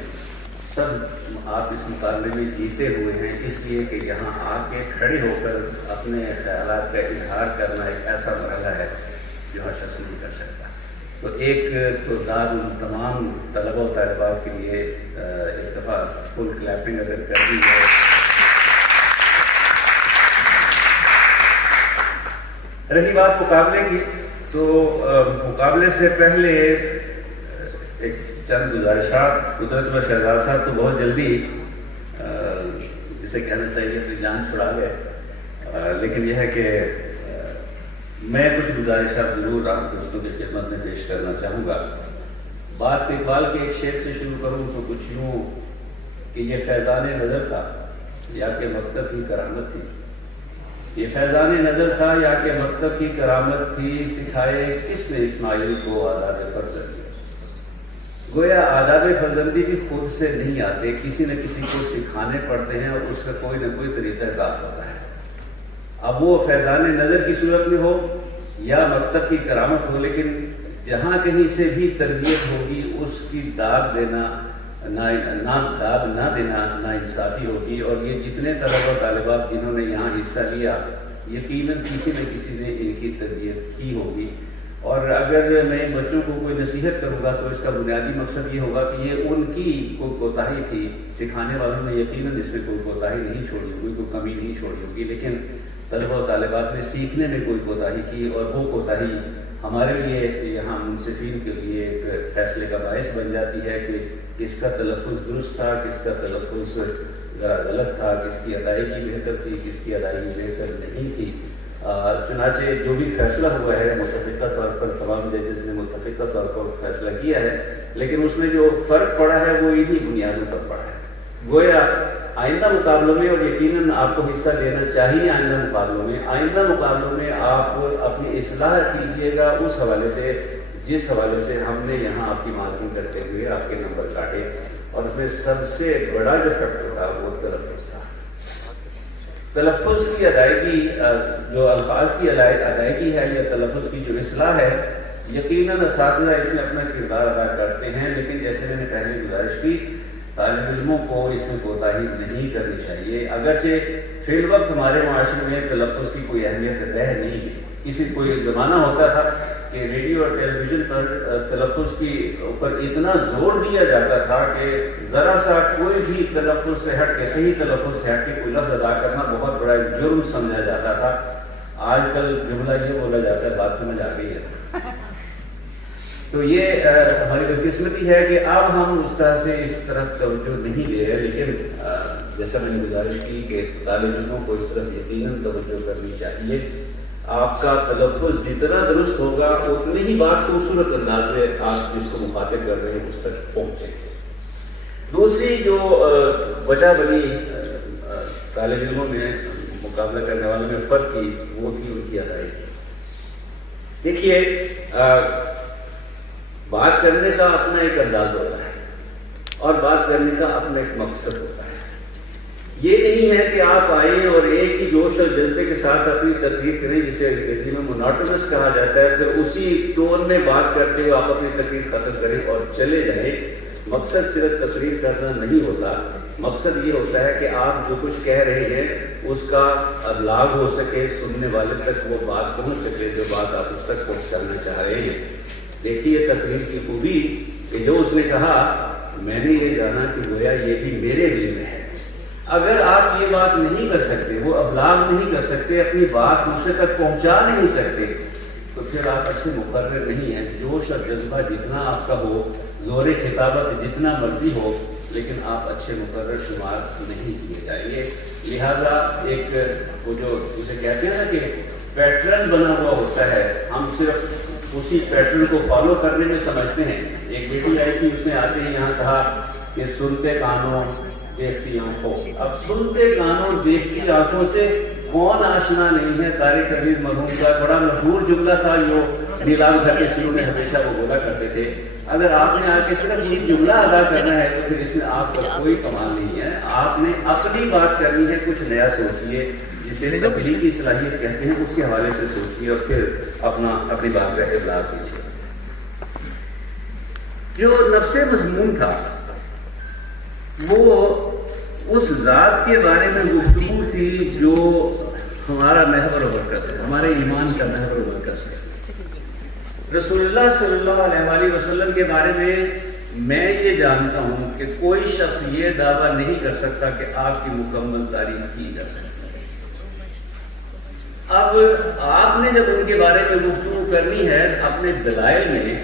سب آپ اس مقابلے میں جیتے ہوئے ہیں, اس لیے کہ یہاں آ کے کھڑے ہو کر اپنے خیالات کا اظہار کرنا ایک ایسا مرحلہ ہے جو ہر شخص نہیں کر سکتا. تو ایک تو تمام طلبہ و طالبات کے لیے ایک دفعہ فل کلیپنگ اگر کر دی جائے. رہی بات مقابلے کی, تو مقابلے سے پہلے ایک چند گزارشات. قدرت اللہ شہزاد صاحب تو بہت جلدی جسے کہنا چاہیے اپنی جان چھڑا گئے, لیکن یہ ہے کہ میں کچھ گزارشات ضرور آپ دوستوں کی خدمت میں پیش کرنا چاہوں گا. بات اقبال کے ایک شعر سے شروع کروں تو کچھ یوں کہ یہ فیضان نظر تھا یا کہ مکتب کی کرامت تھی, یہ فیضان نظر تھا یا کہ مکتب کی کرامت تھی, سکھائے کس نے اسماعیل کو آداب فرزندی. گویا آداب فرزندی بھی خود سے نہیں آتے, کسی نہ کسی کو سکھانے پڑتے ہیں اور اس کا کوئی نہ کوئی طریقہ کار ہوتا ہے. اب وہ فیضان نظر کی صورت میں ہو یا مکتب کی کرامت ہو, لیکن جہاں کہیں سے بھی تربیت ہوگی اس کی داد دینا داد نہ دینا ناانصافی ہوگی. اور یہ جتنے طلبہ و طالبات جنہوں نے یہاں حصہ لیا یقیناً کسی نہ کسی نے ان کی تربیت کی ہوگی. اور اگر میں بچوں کو کوئی نصیحت کروں گا تو اس کا بنیادی مقصد یہ ہوگا کہ یہ ان کی کوئی کوتاہی تھی, سکھانے والوں نے یقیناً اس میں کوئی کوتاہی نہیں چھوڑی ہوگی, کوئی کمی نہیں چھوڑی ہوگی, لیکن طلبہ و طالبات نے سیکھنے میں کوئی کوتاہی کی, اور وہ کوتاہی ہمارے لیے یہاں منصفین کے لیے ایک فیصلے کا باعث بن جاتی ہے کہ کس کا تلفظ درست تھا, کس کا تلفظ غلط تھا, کس کی ادائیگی بہتر تھی, کس کی ادائیگی بہتر نہیں تھی. چنانچہ جو بھی فیصلہ ہوا ہے متفقہ طور پر تمام ججز نے متفقہ طور پر فیصلہ کیا ہے, لیکن اس میں جو فرق پڑا ہے وہ انہی بنیادوں پر پڑا ہے. گویا آئندہ مقابلوں میں, اور یقیناً آپ کو حصہ لینا چاہیے آئندہ مقابلوں میں آپ اپنی اصلاح کیجیے گا اس حوالے سے جس حوالے سے ہم نے یہاں آپ کی مارکنگ کرتے ہوئے آپ کے نمبر کاٹے. اور اس میں سب سے بڑا جو فیکٹر تھا وہ تلفظ تھا. تلفظ کی ادائیگی, جو الفاظ کی ادائیگی ہے یا تلفظ کی جو اصلاح ہے, یقیناً اساتذہ اس میں اپنا کردار ادا کرتے ہیں, لیکن جیسے میں نے پہلے گزارش کی طالب علموں کو اس میں کوتاہی نہیں کرنی چاہیے. اگرچہ فی الوقت ہمارے معاشرے میں تلفظ کی کوئی اہمیت رہ نہیں ہے. کوئی زمانہ ہوتا تھا کہ ریڈیو اور ٹیلی ویژن پر تلفظ کی اوپر اتنا زور دیا جاتا تھا کہ ذرا سا کوئی بھی تلفظ سے ہٹ کے, صحیح تلفظ سے ہٹ کے کوئی لفظ ادا کرنا بہت بڑا جرم سمجھا جاتا تھا. آج کل جملہ یہ بولا جاتا ہے بات سمجھ آ گئی ہے. تو یہ ہماری بدقسمتی ہے کہ اب ہم اس طرح سے اس طرف توجہ نہیں دے رہے, لیکن جیسا میں نے گزارش کی کہ طالب علموں کو اس طرف یقیناً توجہ کرنی چاہیے. آپ کا تلفظ جتنا درست ہوگا اتنی ہی بات خوبصورت انداز میں آپ جس کو مخاطب کر رہے ہیں اس تک پہنچیں گے. دوسری جو وجہ بنی طالب علموں میں مقابلہ کرنے والوں میں فرق کی وہ تھی ان کی ادائیگی. دیکھیے بات کرنے کا اپنا ایک انداز ہوتا ہے اور بات کرنے کا اپنا ایک مقصد ہوتا ہے. یہ نہیں ہے کہ آپ آئیں اور ایک ہی جوش اور جذبے کے ساتھ اپنی تقریر کریں، جسے انگریزی میں مونوٹونس کہا جاتا ہے، پھر اسی ٹون میں بات کرتے ہوئے آپ اپنی تقریر ختم کریں اور چلے جائیں۔ مقصد صرف تقریر کرنا نہیں ہوتا، مقصد یہ ہوتا ہے کہ آپ جو کچھ کہہ رہے ہیں اس کا ابلاغ ہو سکے، سننے والے تک وہ بات پہنچ سکے جو بات آپ اس تک پہنچانا چاہ رہے ہیں۔ دیکھیے تقریر کی خوبی کہ جو اس نے کہا، میں نے یہ جانا کہ گویا یہ بھی میرے دل میں ہے۔ اگر آپ یہ بات نہیں کر سکتے، وہ ابلاغ نہیں کر سکتے، اپنی بات دوسرے تک پہنچا نہیں سکتے، تو پھر آپ اچھے مقرر نہیں ہیں۔ جوش اور جذبہ جتنا آپ کا ہو، زور خطابت جتنا مرضی ہو، لیکن آپ اچھے مقرر شمار نہیں کیے جائیں گے۔ لہذا ایک وہ جو اسے کہتے ہیں نا کہ پیٹرن بنا ہوا ہوتا ہے، ہم صرف اسی پیٹرن کو فالو کرنے میں سمجھتے ہیں۔ ایک بیٹی آئی تھی، اس نے آتے ہی یہاں کہا کہ سنتے کانوں دیکھتی آنکھوں۔ اب سنتے کانوں دیکھتی آنکھوں سے کون آشنا نہیں ہے؟ طارق عزیز مرحوم کا بڑا مشہور جملہ تھا جو میلاد گھر کے شروع میں ہمیشہ وہ بولا کرتے تھے، اگر آپ نے آ کے صرف یہ جملہ ادا کرنا ہے تو پھر اس میں آپ کا کوئی کمال نہیں ہے۔ آپ نے اپنی بات کرنی ہے، کچھ نیا سوچیے، جسے تبلیغی صلاحیت کہتے ہیں، اس کے حوالے سے سوچیے اور پھر اپنی بات کا ابلاغ کیجیے۔ جو نفس مضمون تھا وہ اس ذات کے بارے میں گفتگو تھی جو ہمارا محور و مرکز ہے، ہمارے ایمان کا محور و مرکز ہے۔ رسول اللہ صلی اللہ علیہ وآلہ وسلم کے بارے میں یہ جانتا ہوں کہ کوئی شخص یہ دعویٰ نہیں کر سکتا کہ آپ کی مکمل تعریف کی جا سکتی ہے۔ اب آپ نے جب ان کے بارے میں گفتگو کرنی ہے، اپنے دلائل میں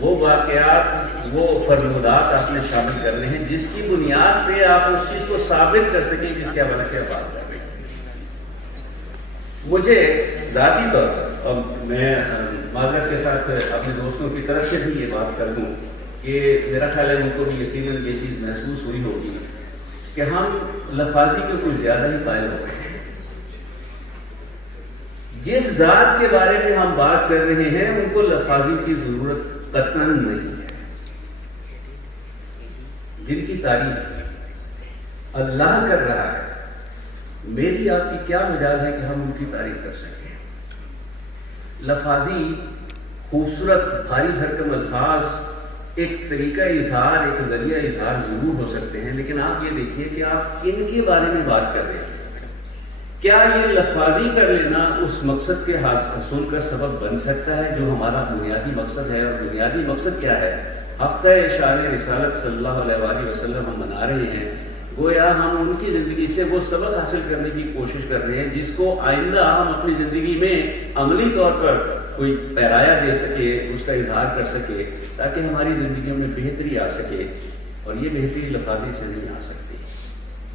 وہ واقعات، وہ فرمودات آپ نے شامل کرنے ہیں جس کی بنیاد پہ آپ اس چیز کو ثابت کر سکیں جس کے حوالے سے آپ بات کر رہے ہیں۔ مجھے ذاتی طور پر، اور میں معذرت کے ساتھ اپنے دوستوں کی طرف سے بھی یہ بات کر دوں کہ میرا خیال ہے ان کو بھی یقیناً یہ چیز محسوس ہوئی ہوگی کہ ہم لفاظی کے کچھ زیادہ ہی قائل ہو گئے ہیں۔ جس ذات کے بارے میں ہم بات کر رہے ہیں ان کو لفاظی کی ضرورت قطعاً نہیں ہے۔ جن کی تعریف اللہ کر رہا ہے، میری آپ کی کیا مجال ہے کہ ہم ان کی تعریف کر سکیں؟ لفاظی خوبصورت بھاری بھرکم الفاظ ایک طریقہ اظہار، ایک ذریعہ اظہار ضرور ہو سکتے ہیں، لیکن آپ یہ دیکھیے کہ آپ کن کے بارے میں بات کر رہے ہیں۔ کیا یہ لفاظی کر لینا اس مقصد کے حصول کا سبب بن سکتا ہے جو ہمارا بنیادی مقصد ہے؟ اور بنیادی مقصد کیا ہے؟ ہفتہ اشعار رسالت صلی اللہ علیہ وآلہ وسلم ہم منا رہے ہیں، گویا ہم ان کی زندگی سے وہ سبق حاصل کرنے کی کوشش کر رہے ہیں جس کو آئندہ ہم اپنی زندگی میں عملی طور پر کوئی پیرایا دے سکے، اس کا اظہار کر سکے، تاکہ ہماری زندگیوں میں بہتری آ سکے، اور یہ بہتری لفاظی سے نہیں آ سکتی۔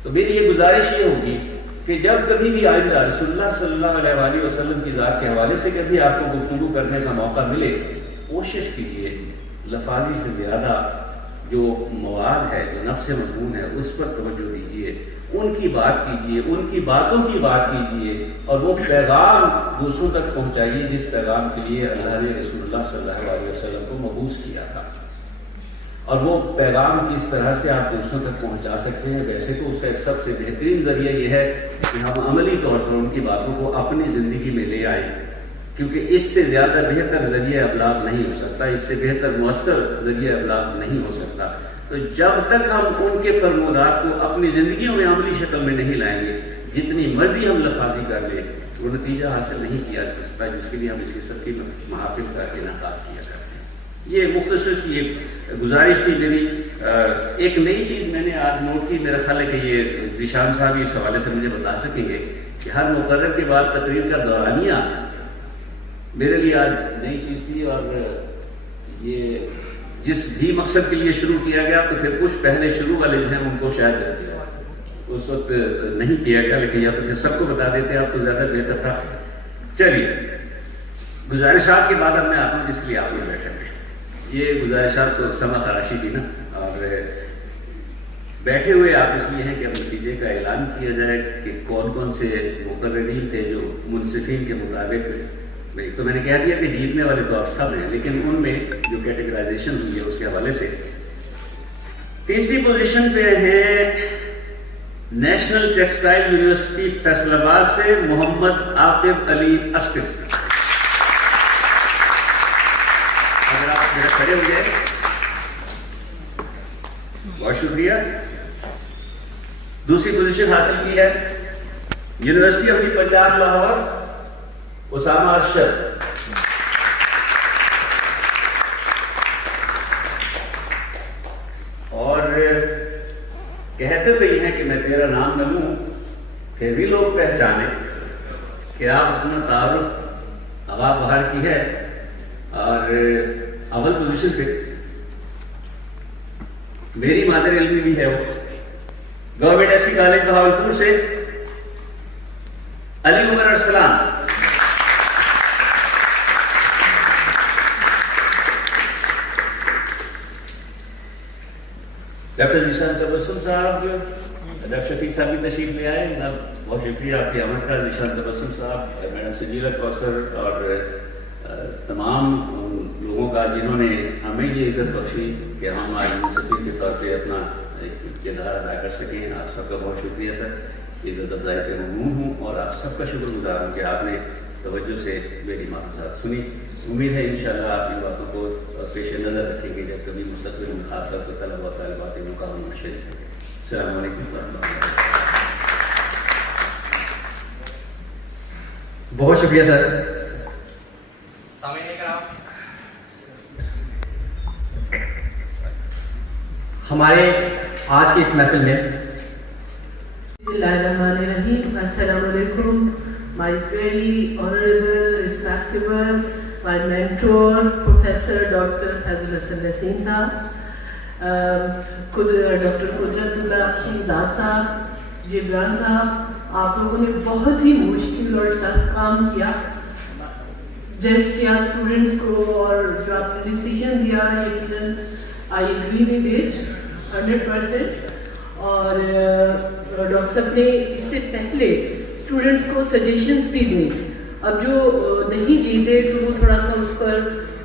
تو میری یہ گزارش یہ ہوگی کہ جب کبھی بھی آئندہ رسول اللہ صلی اللہ علیہ وآلہ وسلم کی ذات کے حوالے سے کبھی آپ کو گفتگو کرنے کا موقع ملے، کوشش کیجیے لفاظی سے زیادہ جو مواد ہے، جو نفس مضمون ہے، اس پر توجہ دیجیے، ان کی بات کیجیے، ان کی باتوں کی بات کیجیے، اور وہ پیغام دوسروں تک پہنچائیے جس پیغام کے لیے اللہ نے رسول اللہ صلی اللہ علیہ وسلم کو مبعوث کیا تھا۔ اور وہ پیغام کس طرح سے آپ دوسروں تک پہنچا سکتے ہیں؟ ویسے تو اس کا ایک سب سے بہترین ذریعہ یہ ہے کہ ہم عملی طور پر ان کی باتوں کو اپنی زندگی میں لے آئیں، کیونکہ اس سے زیادہ بہتر ذریعہ ابلاغ نہیں ہو سکتا، اس سے بہتر مؤثر ذریعہ ابلاغ نہیں ہو سکتا۔ تو جب تک ہم ان کے فرمودات کو اپنی زندگیوں میں عملی شکل میں نہیں لائیں گے، جتنی مرضی ہم لفاظی کر لیں، وہ نتیجہ حاصل نہیں کیا جا سکتا جس کے لیے ہم اس سب کی محافل کا انعقاد کیا کرتے ہیں۔ یہ مختصر سی ایک گزارش تھی میری۔ ایک نئی چیز میں نے آج نوٹ کی، میرا خیال ہے کہ یہ ذیشان صاحب اس حوالے سے مجھے بتا سکیں گے کہ ہر مقرر کے بعد تقریر کا دورانیہ میرے لیے آج نئی چیز تھی، اور یہ جس بھی مقصد کے لیے شروع کیا گیا تو پھر کچھ پہلے شروع والے جو ہیں ان کو شاید اس وقت نہیں کیا گیا، لیکن یا تو پھر سب کو بتا دیتے آپ تو زیادہ بہتر تھا۔ چلیے گزارشات کے بعد اب میں آتا ہوں جس کے لیے آپ نے بیٹھے ہیں۔ یہ گزارشات تو سما خراشی تھی نا، اور بیٹھے ہوئے آپ اس لیے ہیں کہ اب نتیجے کا اعلان کیا جائے کہ کون کون سے مقررین تھے جو منصفین کے مطابق تو میں نے کہہ دیا کہ جیتنے والے تو آپ سب ہیں، لیکن ان میں جو کیٹیگرائزیشن ہوئی ہے اس کے حوالے سے تیسری پوزیشن پہ ہے نیشنل ٹیکسٹائل یونیورسٹی فیصل آباد سے محمد عاقب علی اسکر. اگر آپ میرا کھڑے ہو جائے. بہت شکریہ. دوسری پوزیشن حاصل کی ہے university of the Punjab Lahore Osama Arshad. اور کہتے تو یہ ہیں کہ میں تیرا نام نہ لوں پھر بھی لوگ پہچانے کہ آپ اپنا تعارف ہوا باہر کی ہے. اور اول پوزیشن پہ میری مادر علمی بھی ہے. وہ government S C college Bahawalpur سے علی عمر ارسلان. ڈاکٹر ذیشان تبسم صاحب, ڈاکٹر شفیق صاحب بھی تشریف لے آئے. بہت شکریہ آپ کی آمد کا. ذیشان تبسم صاحب, میڈم سجیلا کوثر اور تمام لوگوں کا جنہوں نے ہمیں یہ عزت بخشی کہ ہم آج سفیر کے طور پہ اپنا کردار ادا کر سکیں. آپ سب کا بہت شکریہ سر. عزت افزائی کے ممنون ہوں اور آپ سب کا شکر گزار ہوں کہ آپ نے توجہ سے میری معلومات سنی. امید ہے انشاءاللہ آپ ان باتوں کو پیش نظر رکھیں گے جب کبھی مستقبل میں خاص طور پر طلباء و طالبات مقام میں شریک ہوں. السلام علیکم ورحمۃ اللہ. بہت شکریہ سر. ہمارے آج کی اس محفل میں السلام علیکم. My very honorable, respectable, my mentor, Professor Dr. Fazil Hasan Naseem Sahab, Dr. Qudratullah Shehzad Sahab, Jibran صاحب, آپ لوگوں نے بہت ہی مشکل اور سخت کام کیا, جج کیا اسٹوڈنٹس کو, اور جو آپ نے ڈیسیجن دیا یقیناً آئی ایگری ود اٹ 100%. اور ڈاکٹر صاحب نے اس سے پہلے اسٹوڈنٹس کو سجیشنس بھی دیں. اب جو نہیں جیتے تو وہ تھوڑا سا اس پر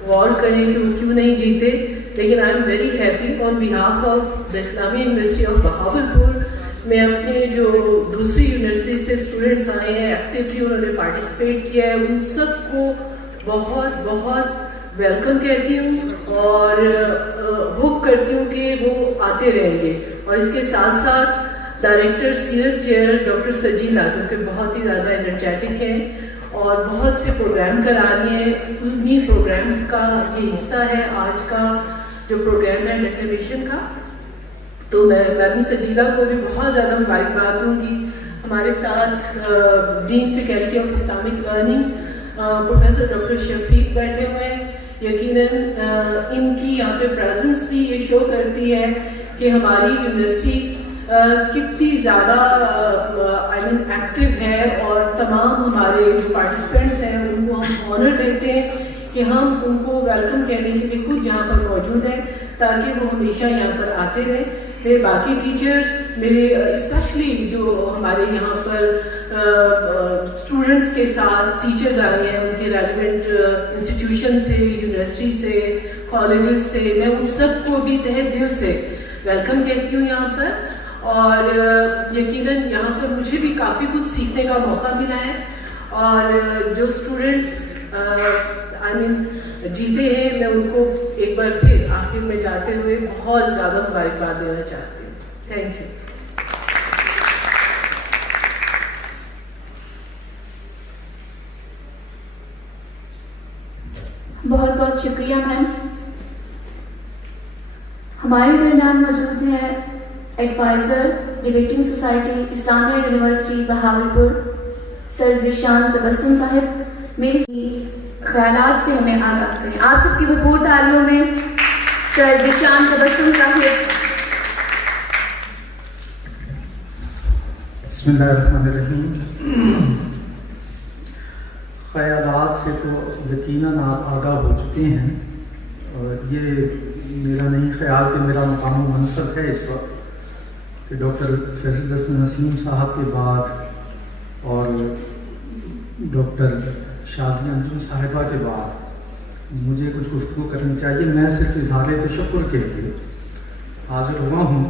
غور کریں کہ وہ کیوں نہیں جیتے. لیکن I am very happy on behalf of the Islamia university of Bahawalpur. میں اپنے جو دوسری یونیورسٹی سے اسٹوڈنٹس آئے ہیں ایکٹیولی انہوں نے پارٹیسپیٹ کیا ہے, ان سب کو بہت بہت ویلکم کہتی ہوں اور ہوپ کرتی ہوں کہ وہ آتے رہیں گے. اور اس کے ساتھ ساتھ ڈائریکٹر سیرت چیئر ڈاکٹر سجیلا, جو کہ بہت ہی زیادہ انرجیٹک ہیں اور بہت سے پروگرام کرا رہی ہیں. انہیں پروگرامس کا یہ حصہ ہے آج کا جو پروگرام ہے ڈیکلیریشن کا. تو میں میڈم سجیلا کو بھی بہت زیادہ مبارکباد دوں گی. ہمارے ساتھ dean faculty of Islamic learning professor doctor Shafiq بیٹھے ہوئے ہیں. یقیناً ان کی یہاں پہ پریزنس بھی یہ شو کرتی ہے کہ ہماری یونیورسٹی کتنی زیادہ ایکٹیو ہے, اور تمام ہمارے جو پارٹیسپینٹس ہیں ان کو ہم آنر دیتے ہیں کہ ہم ان کو ویلکم کہنے کے لیے خود یہاں پر موجود ہیں تاکہ وہ ہمیشہ یہاں پر آتے رہیں. میرے باقی ٹیچرس, میرے اسپیشلی جو ہمارے یہاں پر اسٹوڈنٹس کے ساتھ ٹیچرز آئے ہیں ان کے ریلیونٹ انسٹیٹیوشن سے, یونیورسٹی سے, کالجز سے, میں ان سب کو بھی تہہ دل سے ویلکم کہتی ہوں یہاں پر. اور یقیناً یہاں پر مجھے بھی کافی کچھ سیکھنے کا موقع ملا ہے. اور جو اسٹوڈنٹس جیتے ہیں میں ان کو ایک بار پھر آخر میں جاتے ہوئے بہت زیادہ مبارکباد دینا چاہتی ہوں. Thank you. بہت بہت شکریہ میم. ہمارے درمیان موجود ہیں ایڈوائزر ڈبیٹنگ سوسائٹی اسلامیہ یونیورسٹی بہاولپور سر ذیشان تبسم صاحب. میری خیالات سے ہمیں آگاہ کریں. آپ سب کی بھرپور تالیوں میں سر ذیشان تبسم صاحب. بسم اللہ الرحمن الرحیم. خیالات سے تو یقیناً آپ آگاہ ہو چکے ہیں, اور یہ میرا نہیں خیال کہ میرا مقام و منصب ہے اس وقت کہ ڈاکٹر فیصل حسن نسیم صاحب کے بعد اور ڈاکٹر شازیہ انجم صاحبہ کے بعد مجھے کچھ گفتگو کرنی چاہیے. میں صرف اظہار تشکر کے لیے حاضر ہوا ہوں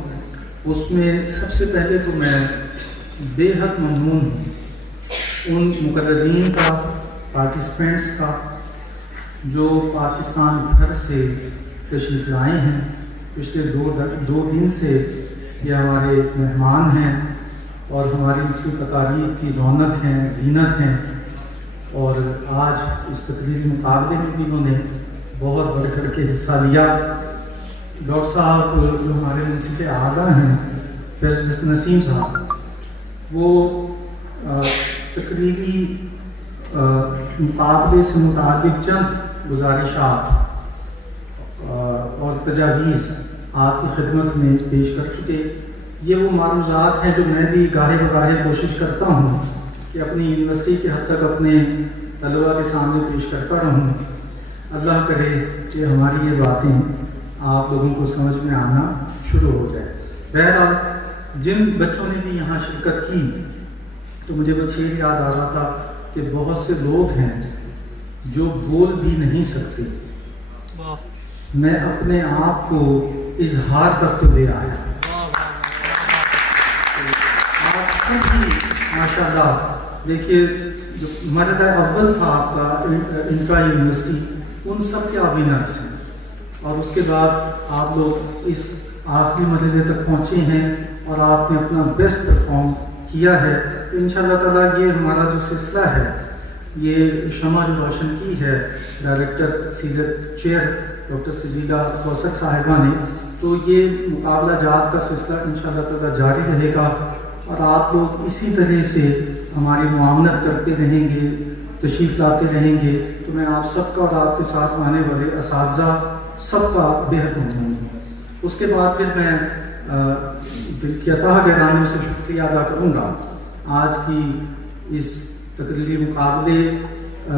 اس میں سب سے پہلے تو میں بے حد ممنون ہوں ان مقررین کا، پارٹیسپینٹس کا، جو پاکستان بھر سے تشریف لائے ہیں. پچھلے دو دن سے یہ ہمارے مہمان ہیں اور ہماری ان کی تقاریب کی رونق ہیں، زینت ہیں. اور آج اس تقریری مقابلے میں بھی انہوں نے بہت بڑھ کر کے حصہ لیا. ڈاکٹر صاحب جو ہمارے منصف اعلیٰ ہیں فیض نسیم صاحب، وہ تقریری مقابلے سے متعلق چند گزارشات اور تجاویز آپ کی خدمت میں پیش کر چکے. یہ وہ معروضات ہیں جو میں بھی گاہے بگاہے کوشش کرتا ہوں کہ اپنی یونیورسٹی کے حد تک اپنے طلباء کے سامنے پیش کرتا رہوں. اللہ کرے کہ ہماری یہ باتیں آپ لوگوں کو سمجھ میں آنا شروع ہو جائے. بہرحال جن بچوں نے بھی یہاں شرکت کی تو مجھے وہ شعر یاد آ رہا تھا کہ بہت سے لوگ ہیں جو بول بھی نہیں سکتے، میں اپنے آپ کو اظہار تک تو دے آیا. آپ سب بھی ماشاء اللہ دیکھیے، جو مرحلہ اول تھا آپ کا انٹرا یونیورسٹی، ان سب کے آپ ونرس ہیں، اور اس کے بعد آپ لوگ اس آخری مرحلے تک پہنچے ہیں اور آپ نے اپنا بیسٹ پرفارم کیا ہے. انشاءاللہ تعالیٰ یہ ہمارا جو سلسلہ ہے، یہ شمع جو روشن کی ہے director Seerat chair doctor Sajeela کوثر صاحبہ نے، تو یہ مقابلہ جات کا سلسلہ انشاءاللہ تعالیٰ جاری رہے گا اور آپ لوگ اسی طرح سے ہماری معاونت کرتے رہیں گے، تشریف لاتے رہیں گے. تو میں آپ سب کا اور آپ کے ساتھ آنے والے اساتذہ سب کا بے حد ممنون ہوں. اس کے بعد پھر میں دل کی عطا گرانے سے شکریہ ادا کروں گا آج کی اس تقریری مقابلے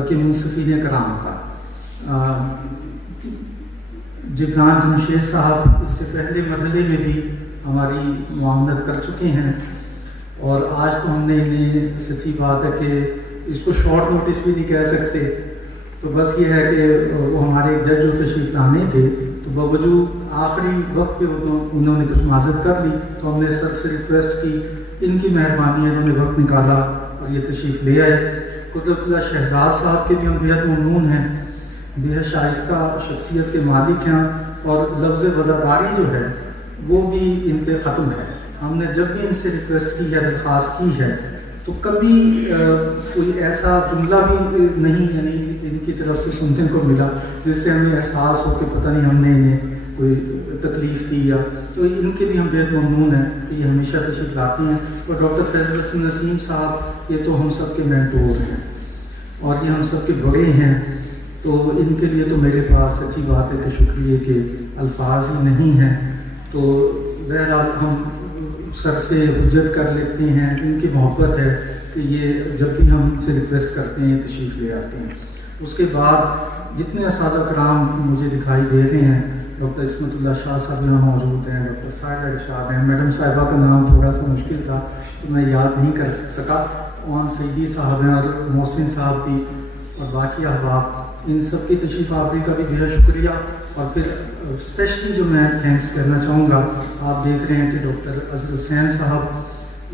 کے منصفین کرام کا. جبران جمشید صاحب اس سے پہلے مرحلے میں بھی ہماری معاونت کر چکے ہیں اور آج تو ہم نے انہیں، سچی بات ہے کہ اس کو شارٹ نوٹس بھی نہیں کہہ سکتے، تو بس یہ ہے کہ وہ ہمارے جج جو تشریف لانے تھے تو باوجود آخری وقت پہ انہوں نے کچھ معذرت کر لی، تو ہم نے سر سے ریکویسٹ کی، ان کی مہربانی ہے، انہوں نے وقت نکالا اور یہ تشریف لے آئے. قدرت اللہ شہزاد صاحب کے بھی ہم بے حد ممنون ہیں، بے حد شائستہ شخصیت کے مالک ہیں اور لفظ وزاداری جو ہے وہ بھی ان پہ ختم ہے. ہم نے جب بھی ان سے ریکویسٹ کی ہے، درخواست کی ہے، تو کبھی کوئی ایسا جملہ بھی نہیں یعنی ان کی طرف سے سننے کو ملا جس سے ہمیں احساس ہو کہ پتہ نہیں ہم نے انہیں کوئی تکلیف دی یا. تو ان کے بھی ہم بے حد ممنون ہیں کہ یہ ہمیشہ تشریف لاتے ہیں. اور ڈاکٹر فیض نسیم صاحب یہ تو ہم سب کے مینٹور ہیں اور یہ ہم سب کے بڑے ہیں، تو ان کے لیے تو میرے پاس سچی بات ہے کہ شکریہ کے الفاظ ہی نہیں ہیں. تو بہرحال ہم سر سے حجت کر لیتے ہیں، ان کی محبت ہے کہ یہ جب بھی ہم سے ریکویسٹ کرتے ہیں تشریف لے آتے ہیں. اس کے بعد جتنے اساتذہ کرام مجھے دکھائی دے رہے ہیں، ڈاکٹر عصمت اللہ شاہ صاحب یہاں موجود ہیں، ڈاکٹر سائرہ ارشاد ہیں، میڈم صاحبہ کا نام تھوڑا سا مشکل تھا تو میں یاد نہیں کر سکا، وہاں سیدی صاحب ہیں اور محسن صاحب بھی اور باقی احباب، ان سب کی تشریف آوری کا بھی بہت شکریہ. اور پھر اسپیشلی جو میں تھینکس کرنا چاہوں گا، آپ دیکھ رہے ہیں کہ ڈاکٹر اظہر حسین صاحب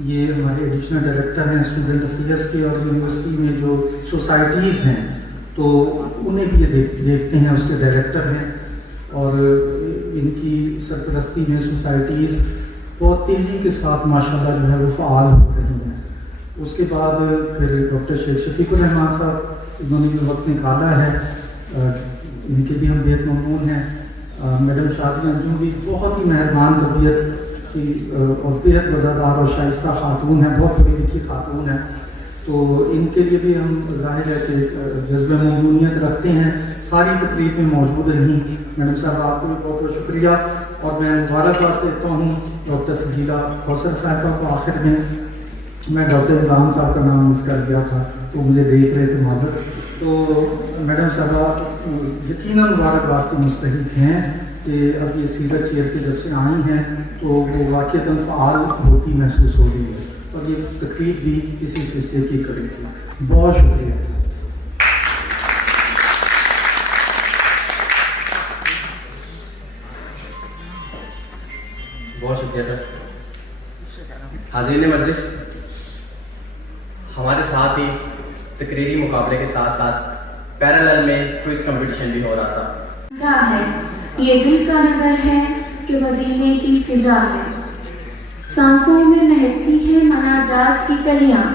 یہ ہمارے ایڈیشنل ڈائریکٹر ہیں اسٹوڈنٹ افیئرس کے، اور یونیورسٹی میں جو سوسائٹیز ہیں تو انہیں بھی یہ دیکھتے ہیں، اس کے ڈائریکٹر ہیں اور ان کی سرپرستی میں سوسائٹیز بہت تیزی کے ساتھ ماشاءاللہ جو ہے وہ فعال ہو رہی ہیں. اس کے بعد پھر ڈاکٹر شیخ شفیق الرحمان صاحب، انہوں نے بھی وقت نکالا ہے، ان کے بھی ہم بہت ممنون ہیں. میڈم شازیہ انجم بھی بہت ہی مہربان طبیعت کی اور بہت وزادار اور شائستہ خاتون ہیں، بہت بڑی لکھی خاتون ہیں، تو ان کے لیے بھی ہم ظاہر ہے کہ جذبہ ممنونیت رکھتے ہیں. ساری تقریب میں موجود رہیں. میڈم صاحب آپ کو بھی بہت بہت شکریہ اور میں مبارکباد دیتا ہوں ڈاکٹر سجیلہ کوثر صاحبہ کو. آخر میں ڈاکٹر عمران صاحب کا نام مس کر گیا تھا تو مجھے دیکھ رہے تھے معذرت. تو میڈم صاحبہ یقیناً مبارکباد کے مستحق ہیں کہ اب یہ سیرت چیئر کے جب سے آئی ہیں تو وہ واقعتاً فعال ہوتی محسوس ہو رہی ہے اور یہ تقریب بھی اسی سلسلے کی کری تھی. بہت شکریہ. بہت شکریہ سر. حاضرین مجلس، ہمارے ساتھ ہی تقریری مقابلے کے ساتھ ساتھ پیرالل میں کوئز کمپٹیشن بھی ہو رہا تھا. ہے یہ دل کا نگر ہے کہ مدینے کی فضا ہے. سانسوں میں مہکتی ہے مناجات کی کلیاں،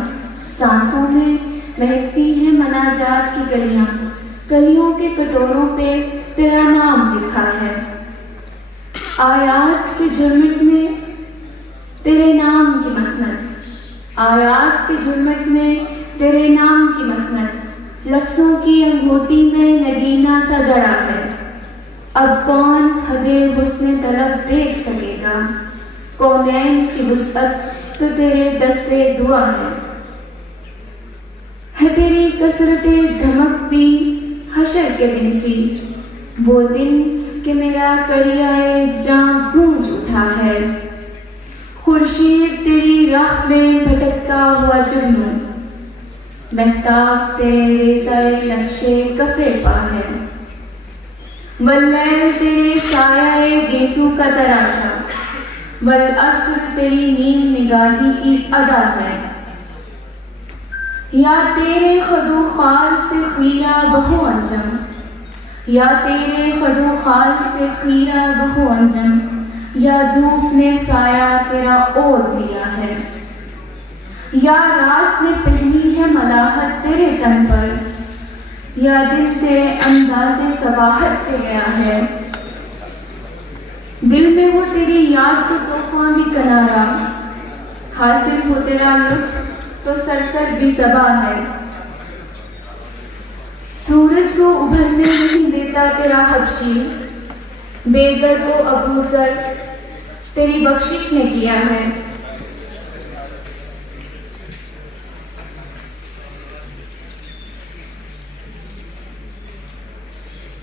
سانسوں میں مہکتی ہے مناجات کی کلیاں. کلیوں کے کٹوروں پہ تیرا نام لکھا ہے. آیات کے جھرمٹ میں تیرے نام کی مسند، آیات کے جھرمٹ میں تیرے نام کی مسند. لفظوں کی انگوٹی میں نگینہ سا جڑا ہے. اب کون حد حسن طلب دیکھ سکے گا؟ کونین کی وسعت تو تیرے دستے دعا ہے تیری کثرت دھمک بھی حشر کے دن سی. وہ دن کہ میرا کریائے جاں گونج اٹھا ہے. خورشید تیری راہ میں بھٹکتا ہوا جنوں، مہتاب تیرے ریزہ نقشے کفے پا ہے. واللیل تیرے سایہ گیسو کا تراشا، والعصر تیری نیم نگاہی کی ادا ہے. یا تیرے خدو خال سے خیرہ بہو انجم، یا تیرے خدو خال سے خیرہ بہو انجم. یا دھوپ نے سایہ تیرا اوڑھ لیا ہے، یا رات نے پہنی ہے ملاحت تیرے تن پر، یا دل تیرے انداز صباحت پہ گیا ہے. دل میں ہو تیری یاد تو طوفان بھی کنارا، حاصل ہو تیرا لطف تو سرسر بھی صبا ہے. سورج کو ابھرنے نہیں دیتا تیرا حبشی، بے زر کو ابو ذر تیری بخشش نے کیا ہے.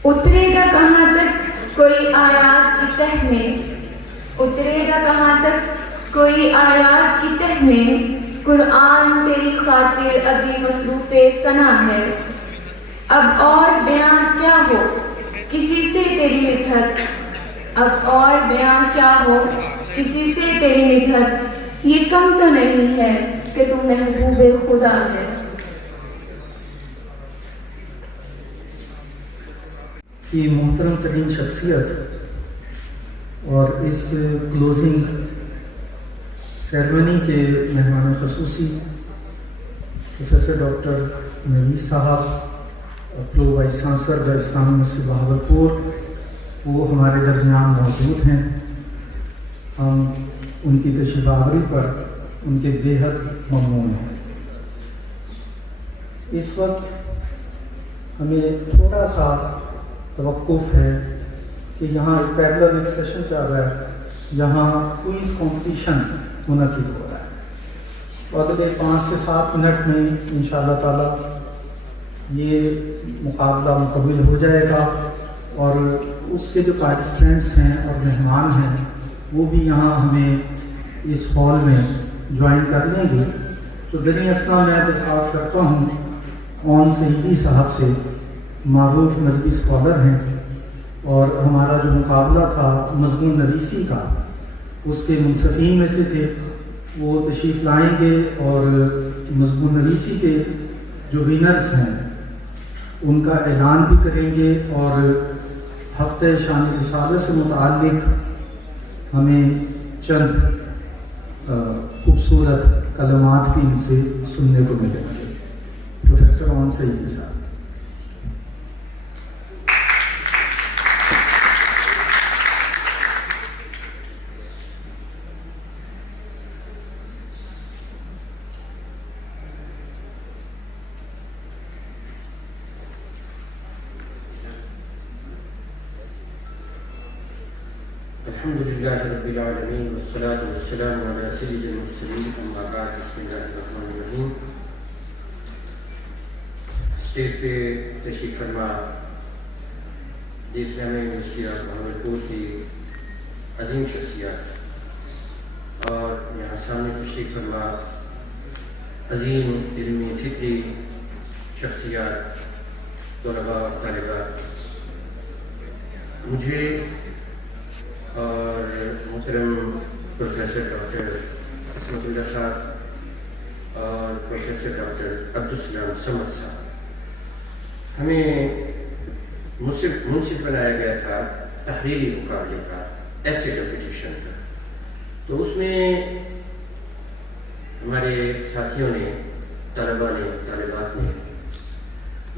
اترے گا کہاں تک کوئی آیات کی تہ میں، اترے گا کہاں تک کوئی آیات کی تہ میں. قرآن تیری خاطر ابھی مصروف ثنا ہے. اب اور بیان کیا ہو کسی سے تیری مدحت، اب اور بیان کیا ہو کسی سے تیری مدحت. یہ کم تو نہیں ہے کہ تو محبوب خدا ہے. کی محترم ترین شخصیت اور اس کلوزنگ سیرمنی کے مہمان خصوصی پروفیسر ڈاکٹر نویس صاحب، پرو وائس چانسلر دا اسلامی مسجد بہاولپور، وہ ہمارے درمیان موجود ہیں. ہم ان کی تشریف آوری پر ان کے بے حد ممنون ہیں. اس وقت ہمیں تھوڑا سا توقف ہے کہ یہاں ایک پیرالل ایک سیشن چل رہا ہے، یہاں کوئز کمپٹیشن منعقد ہو رہا ہے. اگلے 5 سے 7 منٹ میں انشاءاللہ تعالی یہ مقابلہ مکمل ہو جائے گا اور اس کے جو پارٹیسپینٹس ہیں اور مہمان ہیں وہ بھی یہاں ہمیں اس ہال میں جوائن کر لیں گے. تو دریں اثنا میں درخواست کرتا ہوں اون سعیدی صاحب سے، معروف مذہبی اسکالر ہیں اور ہمارا جو مقابلہ تھا مضمون نویسی کا اس کے منصفین میں سے تھے، وہ تشریف لائیں گے اور مضمون نویسی کے جو ونرز ہیں ان کا اعلان بھی کریں گے اور ہفتہ شان رسالہ سے متعلق ہمیں چند خوبصورت کلمات بھی ان سے سننے کو ملیں گے. پروفیسر اون سعیدی صاحب. الحمد لله رب العالمين والصلاة والسلام على سيد المرسلين أما بعد. بسم الله الرحمن الرحيم. اسٹیج پہ تشریف فرما اسلامی یونیورسٹی آف بہاولپور کی عظیم شخصیات اور یہاں سامنے تشریف فرما عظیم علمی فکری شخصیات، طلباء اور طالبات، مجھے اور محترم پروفیسر ڈاکٹر عصمت اللہ صاحب اور پروفیسر ڈاکٹر عبدالسلام سمد صاحب. ہمیں منصف بنایا گیا تھا تحریری مقابلے کا، ایسے کمپٹیشن کا. تو اس میں ہمارے ساتھیوں نے، طلباء نے، طالبات نے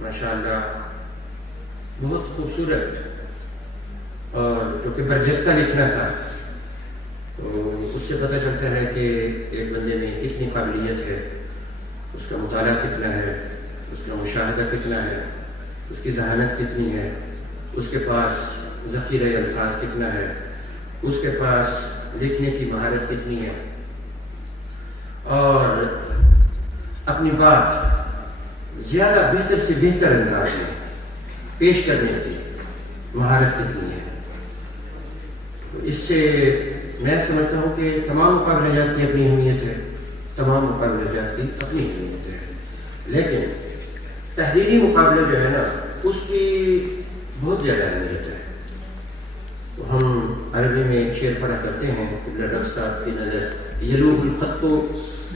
ماشاءاللہ بہت خوبصورت اور جو کہ برجستہ لکھنا تھا. تو اس سے پتہ چلتا ہے کہ ایک بندے میں کتنی قابلیت ہے، اس کا مطالعہ کتنا ہے، اس کا مشاہدہ کتنا ہے، اس کی ذہانت کتنی ہے، اس کے پاس ذخیرہ الفاظ کتنا ہے، اس کے پاس لکھنے کی مہارت کتنی ہے، اور اپنی بات زیادہ بہتر سے بہتر انداز میں پیش کرنے کی مہارت کتنی ہے. تو اس سے میں سمجھتا ہوں کہ تمام مقابلہ جات کی اپنی اہمیت ہے، تمام مقابلہ جات کی اپنی اہمیت ہے، لیکن تحریری مقابلہ جو ہے نا اس کی بہت زیادہ اہمیت ہے. تو ہم عربی میں ایک شعر پڑھا کرتے ہیں قبلہ رب صاحب کی نظر، یلوح الخط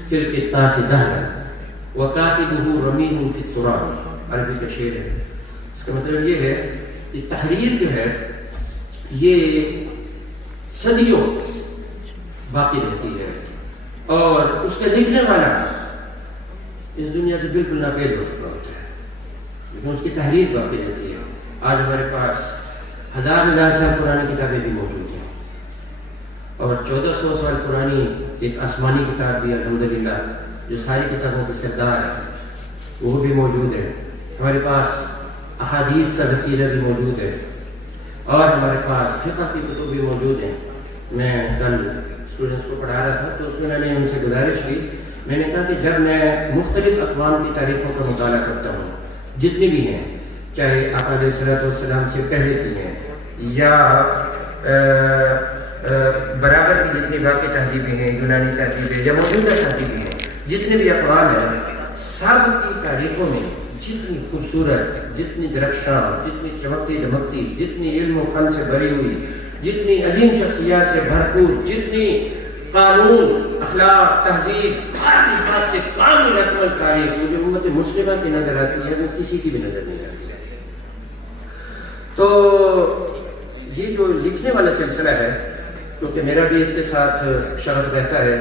فی القرطاس دہرا وکاتبہ رمیم فی التراب. عربی کا شعر ہے. اس کا مطلب یہ ہے کہ تحریر جو ہے یہ صدیوں باقی رہتی ہے، اور اس کا لکھنے والا اس دنیا سے بالکل ناپید ہو چکا ہوتا ہے، لیکن اس کی تحریر باقی رہتی ہے. آج ہمارے پاس ہزار سال پرانی کتابیں بھی موجود ہیں، اور 1400 سال پرانی ایک آسمانی کتاب بھی الحمدللہ جو ساری کتابوں کے سردار ہے وہ بھی موجود ہے. ہمارے پاس احادیث کا ذخیرہ بھی موجود ہے، اور ہمارے پاس فقہ کی کتب بھی موجود ہیں. میں کل اسٹوڈنٹس کو پڑھا رہا تھا تو اس میں نے ان سے گزارش کی، میں نے کہا کہ جب میں مختلف اقوام کی تاریخوں کا مطالعہ کرتا ہوں، جتنی بھی ہیں، چاہے آقا علیہ السلام سے پہلے کی ہیں یا برابر کی جتنی باقی تہذیبیں ہیں، یونانی تہذیبیں یا موجودہ تہذیبیں ہیں، جتنے بھی اقوام ہیں، سب کی تاریخوں میں جتنی خوبصورت، جتنی درخشاں، جتنی چمکتی دمکتی، جتنی علم و فن سے بھری ہوئی، جتنی عظیم شخصیات سے بھرپور، جتنی قانون، اخلاق، تہذیب، ہر لحاظ سے کامل اکمل تاریخ جو امت مسلمہ کی نظر آتی ہے وہ کسی کی بھی نظر نہیں آتی. تو یہ جو لکھنے والا سلسلہ ہے، کیونکہ میرا بھی اس کے ساتھ شغف رہتا ہے،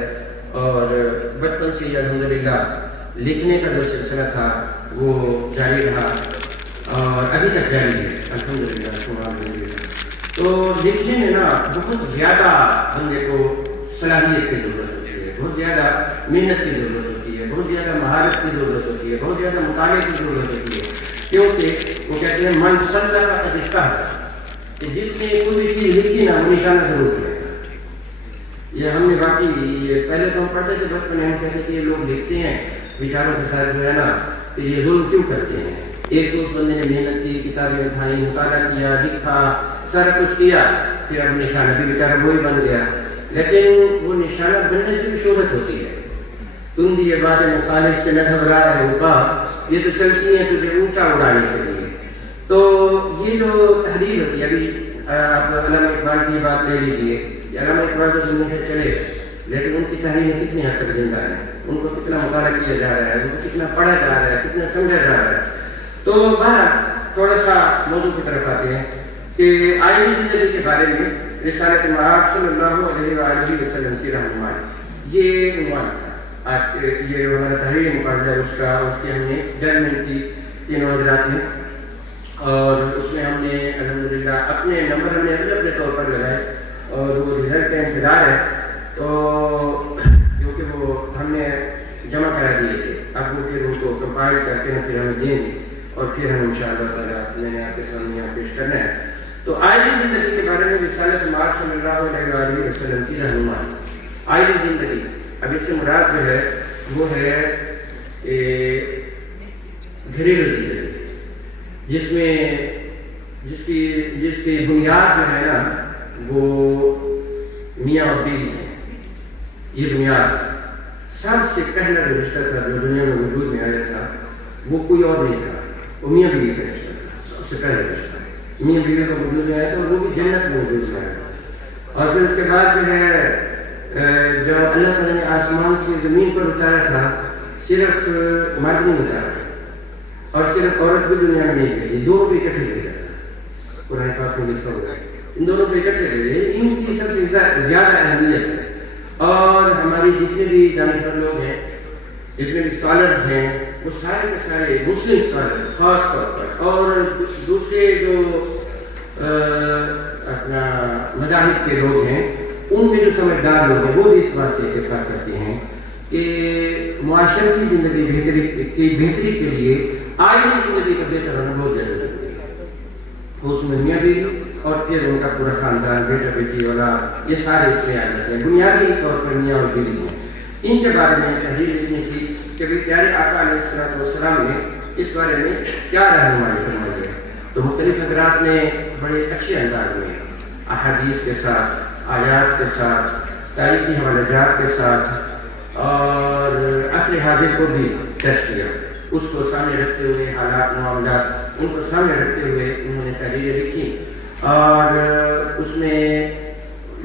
اور بچپن سے یہ الحمدللہ لکھنے کا جو سلسلہ تھا وہ جاری رہا اور ابھی تک جاری ہے الحمدللہ. تو لکھنے میں نا بہت زیادہ بندے کو صلاحیت کی ضرورت ہوتی ہے، بہت زیادہ محنت کی ضرورت ہوتی ہے، بہت زیادہ مہارت کی ضرورت ہوتی ہے، بہت زیادہ مطالعے کی ضرورت ہوتی ہے. کیونکہ وہ کہتے ہیں من صلح کا اجتہاد، کہ جس نے کوئی بھی چیز لکھی نا وہ نشانہ ضرور کرے گا. یہ ہم نے باقی یہ پہلے تو ہم پڑھتے تھے بچپن میں، ہم کہتے تھے یہ لوگ لکھتے ہیں بیچاروں کے ساتھ جو ہے نا کہ یہ ظلم کیوں کرتے ہیں. ایک تو اس بندے نے محنت کی، کتابیں اٹھائی، مطالعہ کیا، لکھا، سارا کچھ کیا، پھر اب نشانہ بھی بیچارہ وہی بن گیا. لیکن وہ نشانہ بننے سے بھی شہرت ہوتی ہے. تم بھی یہ باتیں مخالف سے نہ گھبرا ہے ہوگا، یہ تو چلتی ہیں تجھے اونچا اڑانے کے لیے. تو یہ جو تحریر ہوتی ہے، ابھی آپ علامہ اقبال کی بات لے لیجیے. علامہ اقبال تو دنیا سے چلے لیکن ان کی تحریریں کتنی حد تک زندہ ہیں، ان کو کتنا مطالعہ کیا جا رہا ہے، ان کو کتنا پڑھا جا رہا ہے، کتنا سمجھا جا رہا ہے. تو باہر تھوڑا سا موضوع کی طرف آتے ہیں کہ آئینی زندگی کے بارے میں رسالت مآب صلی اللہ علیہ وآلہ وسلم کی رہنمائی، یہ عنوان تھا. آج یہ ہمارا تحریری مقابلہ اس کی ہم نے ججمنٹ کی تینوں حضرات میں، اور اس میں ہم نے الحمدللہ اپنے نمبر ہم نے اپنے طور پر لگائے، اور وہ رزلٹ کا انتظار ہے. تو کیونکہ وہ ہم نے جمع کرا دیے تھے، اب وہ پھر ان کو کمپائل کر کے پھر ہمیں دیں گے، اور پھر ہم انشاءاللہ تعالیٰ میں نے آپ کے سامنے یہاں پیش کرنا ہے. تو آئینی زندگی کے بارے میں رسالت مآب صلی اللہ علیہ وآلہ وسلم کی رہنمائی. آئینی زندگی اب اس سے مراد جو ہے وہ ہے گھریلو زندگی، جس کی بنیاد جو ہے نا وہ میاں اور بیوی ہے. یہ بنیاد سب سے پہلا جو رشتہ تھا جو دنیا میں وجود میں آیا تھا وہ کوئی اور نہیں تھا، وہ میاں بیوی کا رشتہ تھا. سب سے پہلا رشتہ میاں بیوی کا وجود میں آیا تھا، اور وہ بھی جنت میں وجود میں آیا تھا. اور پھر اس کے بعد جو ہے جو اللہ تعالیٰ نے آسمان سے زمین پر اتارا تھا صرف مرد نہیں اتارا اور صرف عورت بھی دنیا میں نہیں بھیجی, دونوں بھی اکٹھے بھیجا تھا. قرآن پاک میں لکھا ہوا ہے ان دونوں کو اکٹھے بھیجے. ان کی سب سے زیادہ اہمیت ہے. اور ہماری جتنے بھی دانشور لوگ ہیں, جتنے بھی اسکالرز ہیں, وہ سارے کے سارے مسلم اسکالرز خاص طور پر, اور دوسرے جو اپنا مذاہب کے لوگ ہیں ان میں جو سمجھدار لوگ ہیں وہ بھی اس بات سے اتفاق کرتے ہیں کہ معاشرتی زندگی کی بہتری کے لیے آئینی زندگی کا بہتر ہونا بہت زیادہ ضروری ہے. اس میں میاں بیوی اور پھر ان کا پورا خاندان, بیٹا بیٹی اولاد, یہ سارے اس میں آ جاتے ہیں. بنیادی طور پر میاں اور بیوی ہیں. ان کے بارے میں تحریر لکھنی تھی کہ پیارے آقا علیہ السلام نے اس بارے میں کیا رہنمائی فرمائی ہے. تو مختلف حضرات نے بڑے اچھے انداز میں احادیث کے ساتھ, آیات کے ساتھ, تاریخی حوالہ جات کے ساتھ اور عصر حاضر کو بھی ٹچ کیا. اس کو سامنے رکھتے ہوئے حالات معاملات ان کو سامنے رکھتے ہوئے انہوں نے تحریریں لکھی. اور اس میں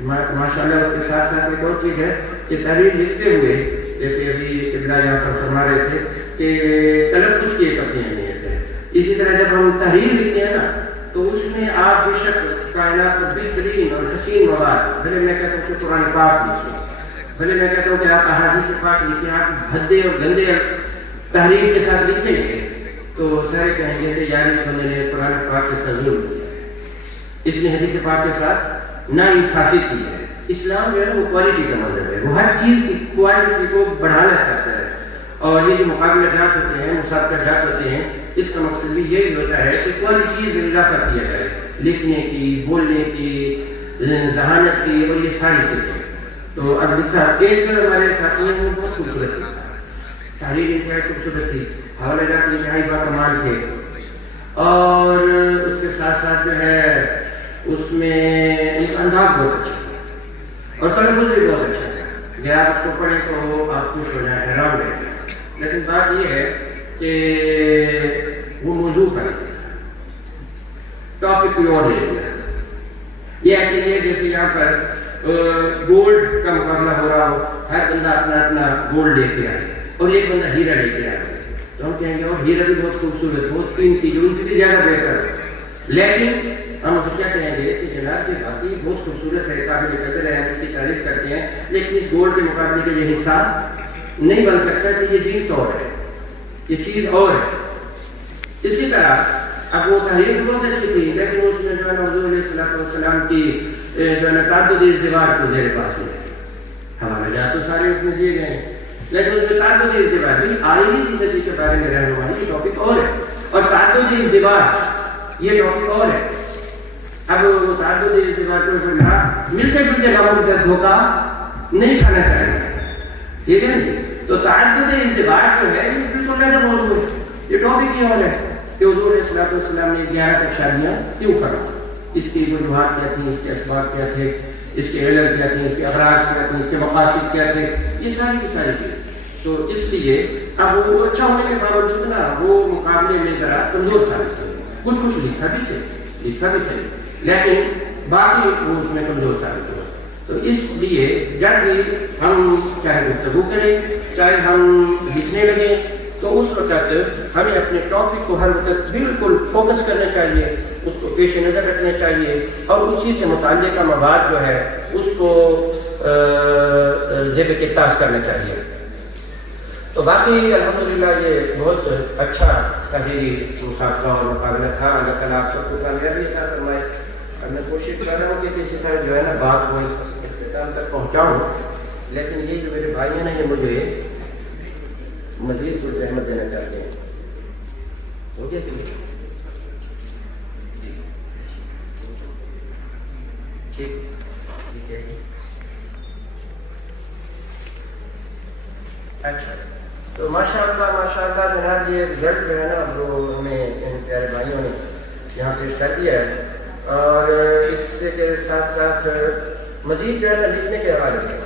ماشاء اللہ اس کے ساتھ ساتھ ایک اور چیز ہے کہ تحریر لکھتے ہوئے جیسے ابھی ابلا یہاں پر فرما رہے تھے کہ تلفظ کی ایک اپنی اہمیت ہے. اسی طرح جب ہم تحریر لکھتے ہیں نا تو اس میں آپ بے شک کائنات میں بہترین اور حسین مواد, بھلے میں کہتا ہوں کہ قرآن پاک لکھیں, بھلے میں کہتا ہوں کہ آپ احادیث پاک لکھیں, آپ بھدے اور گندے تحریر کے ساتھ لکھیں گے تو سارے کہیں گے کہ یار اس بندے نے قرآن پاک کے ساتھ ظلم کیا ہے, اس نے حدیث پاک کے ساتھ نا انصافی کی ہے. اسلام جو ہے نا وہ کوالٹی کا مذہب ہے, وہ ہر چیز کی کوالٹی کو بڑھانا چاہتا ہے. اور یہ جو مقابلہ جات ہوتے ہیں, مسابقہ جات ہوتے ہیں, اس کا مقصد بھی یہی ہوتا ہے کہ کوالٹی میں اضافہ کیا جائے, لکھنے کی, بولنے کی, ذہانت کی اور یہ ساری چیزیں. تو اب لکھا ایک ہمارے ساتھیوں میں بہت خوبصورت لکھا, تحریر انتہائی خوبصورت تھی, حوالہ جات انتہائی باکمال تھے, اور اس کے ساتھ ساتھ جو ہے اس میں ان کا انداز بہت اچھا تھا اور تلفظ بھی بہت اچھا تھا کہ آپ اس کو پڑھیں تو آپ خوش ہو جائیں, حیران رہیں گے. لیکن بات یہ ہے کہ وہ موضوع پر ٹاپک کوئی اور لے لیا. یہ ایسے ہی ہے جیسے یہاں پر گولڈ کا مقابلہ ہو رہا ہو, ہر بندہ اپنا اپنا گولڈ لے کے آئے اور ایک بندہ ہیرا لے کے آئے, تو ہم کہیں گے اور ہیرا بھی بہت خوبصورت, بہت قیمتی, جو ان سے بھی زیادہ بہتر ہے. لیکن ہم اسے کیا کہیں گے کہ جناب یہ واقعی بہت خوبصورت ہے, قابل قدر ہے, ہم اس کی تعریف کرتے ہیں, لیکن اس گولڈ کے مقابلے کا یہ حصہ نہیں بن سکتا کہ یہ جنس اور ہے, یہ چیز اور ہے. اسی طرح اب وہ تحریر بہت اچھی تھی, لیکن اس میں جو ہے نا حضور علیہ السلام کی جو ہے نا تعدد ازدواج کو زیر پاس لے, حوالہ جات تو سارے اس میں دیے گئے ہیں, لیکن اس میں تعدد ازدواج بھی آئینی زندگی کے بارے میں رہنمائی یہ ٹاپک اور ہے, اور تعدد ازدواج یہ ٹاپک اور ہے. اب وہ تعدد ازدواج کو ملتے جلتے لوگوں کے ساتھ دھوکہ نہیں کھانا چاہیے, ٹھیک ہے نا. تو تعدد ازدواج جو ہے یہ بالکل غیر موضوع ہے, یہ ٹاپک یہ اور ہے کہ حضور علیہ السلام نے 11 تک شادیاں کیوں فرمائی, اس کی وجوہات کیا تھیں, اس کے اسباب کیا تھے, اس کے علل کیا تھے, اس کے اغراض کیا تھے, اس کے مقاصد کیا تھے, یہ ساری کی ساری چیزیں. تو اس لیے اب وہ اچھا ہونے کے باوجود نا وہ مقابلے میں ذرا کمزور ثابت ہوئے. کچھ لکھا بھی صحیح, لیکن باقی وہ اس میں کمزور ثابت ہوا. تو اس لیے جب بھی ہم چاہے گفتگو کریں, چاہے ہم لکھنے لگیں, تو اس وقت ہمیں اپنے ٹاپک کو ہر وقت بالکل فوکس کرنا چاہیے, اس کو پیش نظر رکھنا چاہیے, اور اسی سے متعلق کا مواد جو ہے اس کو ذیل کتاس کرنا چاہیے. تو باقی الحمدللہ یہ بہت اچھا تحریری مسابقہ اور مقابلہ تھا. اللہ تعالیٰ آپ سب کو کامیابی عطا فرمائے. اور میں کوشش کر رہا ہوں کہ کسی طرح جو ہے نا بات کو اختتام تک پہنچاؤں, لیکن یہ جو میرے بھائی ہیں نا یہ مجھے مزید کچھ احمد دینا چاہتے ہیں. ہو گیا کہ نہیں؟ ٹھیک ہے. اچھا, تو ماشاء اللہ جناب یہ رزلٹ جو ہے نا وہ ہمیں ان پیارے بھائیوں نے یہاں پیش کر دیا ہے. اور اس کے ساتھ ساتھ مزید جو ہے نا لکھنے کے حوالے سے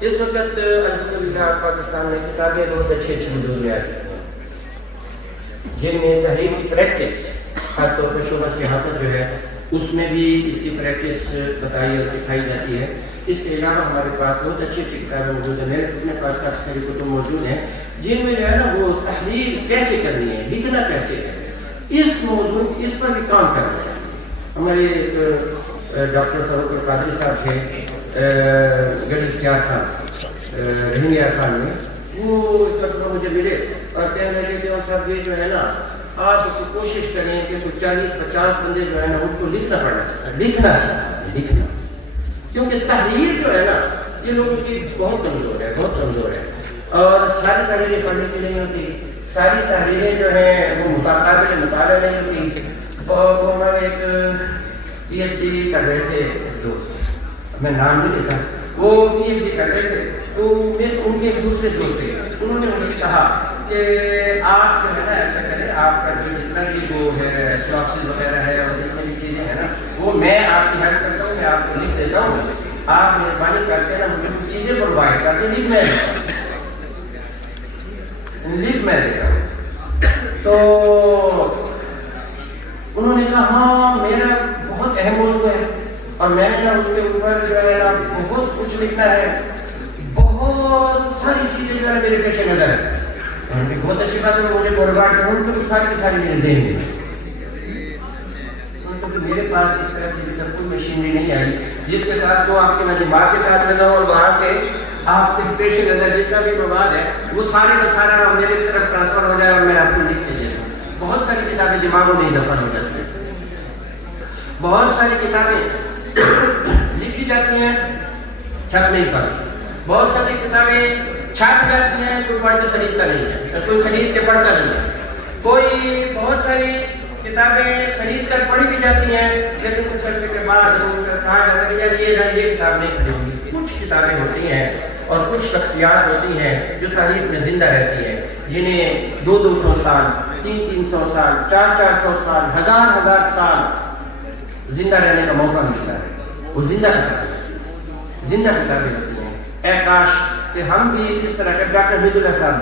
اس وقت الحمدللہ پاکستان میں کتابیں بہت اچھی موجود میں آ چکی ہیں, جن میں تحریر کی پریکٹس خاص طور پر شعبہ صحافت جو ہے اس میں بھی اس کی پریکٹس بتائی اور سکھائی جاتی ہے. اس کے علاوہ ہمارے پاس بہت اچھی اچھی کتابیں موجود ہیں. میرے اپنے پاس کافی ساری کتب موجود ہیں جن میں جو ہے نا وہ تحریر کیسے کرنی ہے, لکھنا کیسے ہے, اس موضوع اس پر بھی کام کرنا ہے. ہمارے ڈاکٹر فاروق القادری صاحب تھے گڑھ اختیار خان رحیم خان میں, وہ اس پر مجھے ملے اور کہنے لگے کہ صاحب یہ جو ہے نا آپ کوشش کریں کہ 40-50 بندے جو ہے نا ان کو لکھنا چاہیے, کیونکہ تحریر جو ہے نا یہ لوگوں کی بہت کمزور ہے اور ساری تحریریں پڑھنے کی نہیں ہوتی, ساری تحریریں جو ہیں وہ قابل مطالعہ نہیں ہوتی. اور وہ ہمارے ایک PhD کر رہے تھے دوست, میں نام نہیں لیتا, وہ PhD کر رہے تھے تو ان کے ایک دوسرے دوست تھے, انہوں نے مجھ سے کہا کہ آپ جو ہے نا ایسا کریں, آپ کا جو جتنا بھی وہ ہے سلاکسز وغیرہ ہے اور جتنی بھی چیزیں ہیں نا وہ میں آپ کی ہیلپ کرتا ہوں, میں آپ کو لکھ دیتا ہوں, آپ مہربانی کر کے نا مجھے کچھ چیزیں پرووائڈ کر کے لکھ میں دیتا ہوں. تو انہوں نے کہا ہاں میرا بہت اہم موضوع ہے اور میں نے نا اس کے اوپر جو ہے نا بہت کچھ لکھنا ہے, بہت ساری چیزیں جو ہے میرے پیش نظر ہے. بہت اچھی بات ہے, مجھے پرووائڈ کروں تو ساری کی ساری میرے ذہن میں. میرے پاس اس طرح سے کوئی مشینری نہیں آئی جس کے ساتھ وہ آپ کے میں دماغ کے ساتھ لگاؤں اور وہاں سے آپ کے پیش نظر جتنا بھی مواد ہے وہ سارے کا سارا میرے طرف ٹرانسفر ہو جائے اور میں آپ کو لکھ کے دے دوں. بہت ساری کتابیں دماغوں میں دفن ہو جاتی ہیں, بہت ساری کتابیں لکھی جاتی ہیں چھپ نہیں پاتی, بہت ساری کتابیں چھپ جاتی ہیں کوئی پڑھ کے خریدتا نہیں ہے, کوئی خرید کے پڑھتا نہیں ہے, کوئی بہت ساری کتابیں خرید کر پڑھی بھی جاتی ہیں لیکن کچھ عرصے کے بعد کہا جاتا ہے یار یہ کتاب نہیں خریدی. کچھ کتابیں ہوتی ہیں اور کچھ شخصیات ہوتی ہیں جو تاریخ میں زندہ رہتی ہیں, جنہیں 200 سال 300 سال 400 سال 1000 سال زندہ رہنے کا موقع ملتا ہے. وہ زندہ کتابیں ہوتی ہیں. اے کاش کہ ہم بھی اس طرح کے ڈاکٹر حمید اللہ صاحب,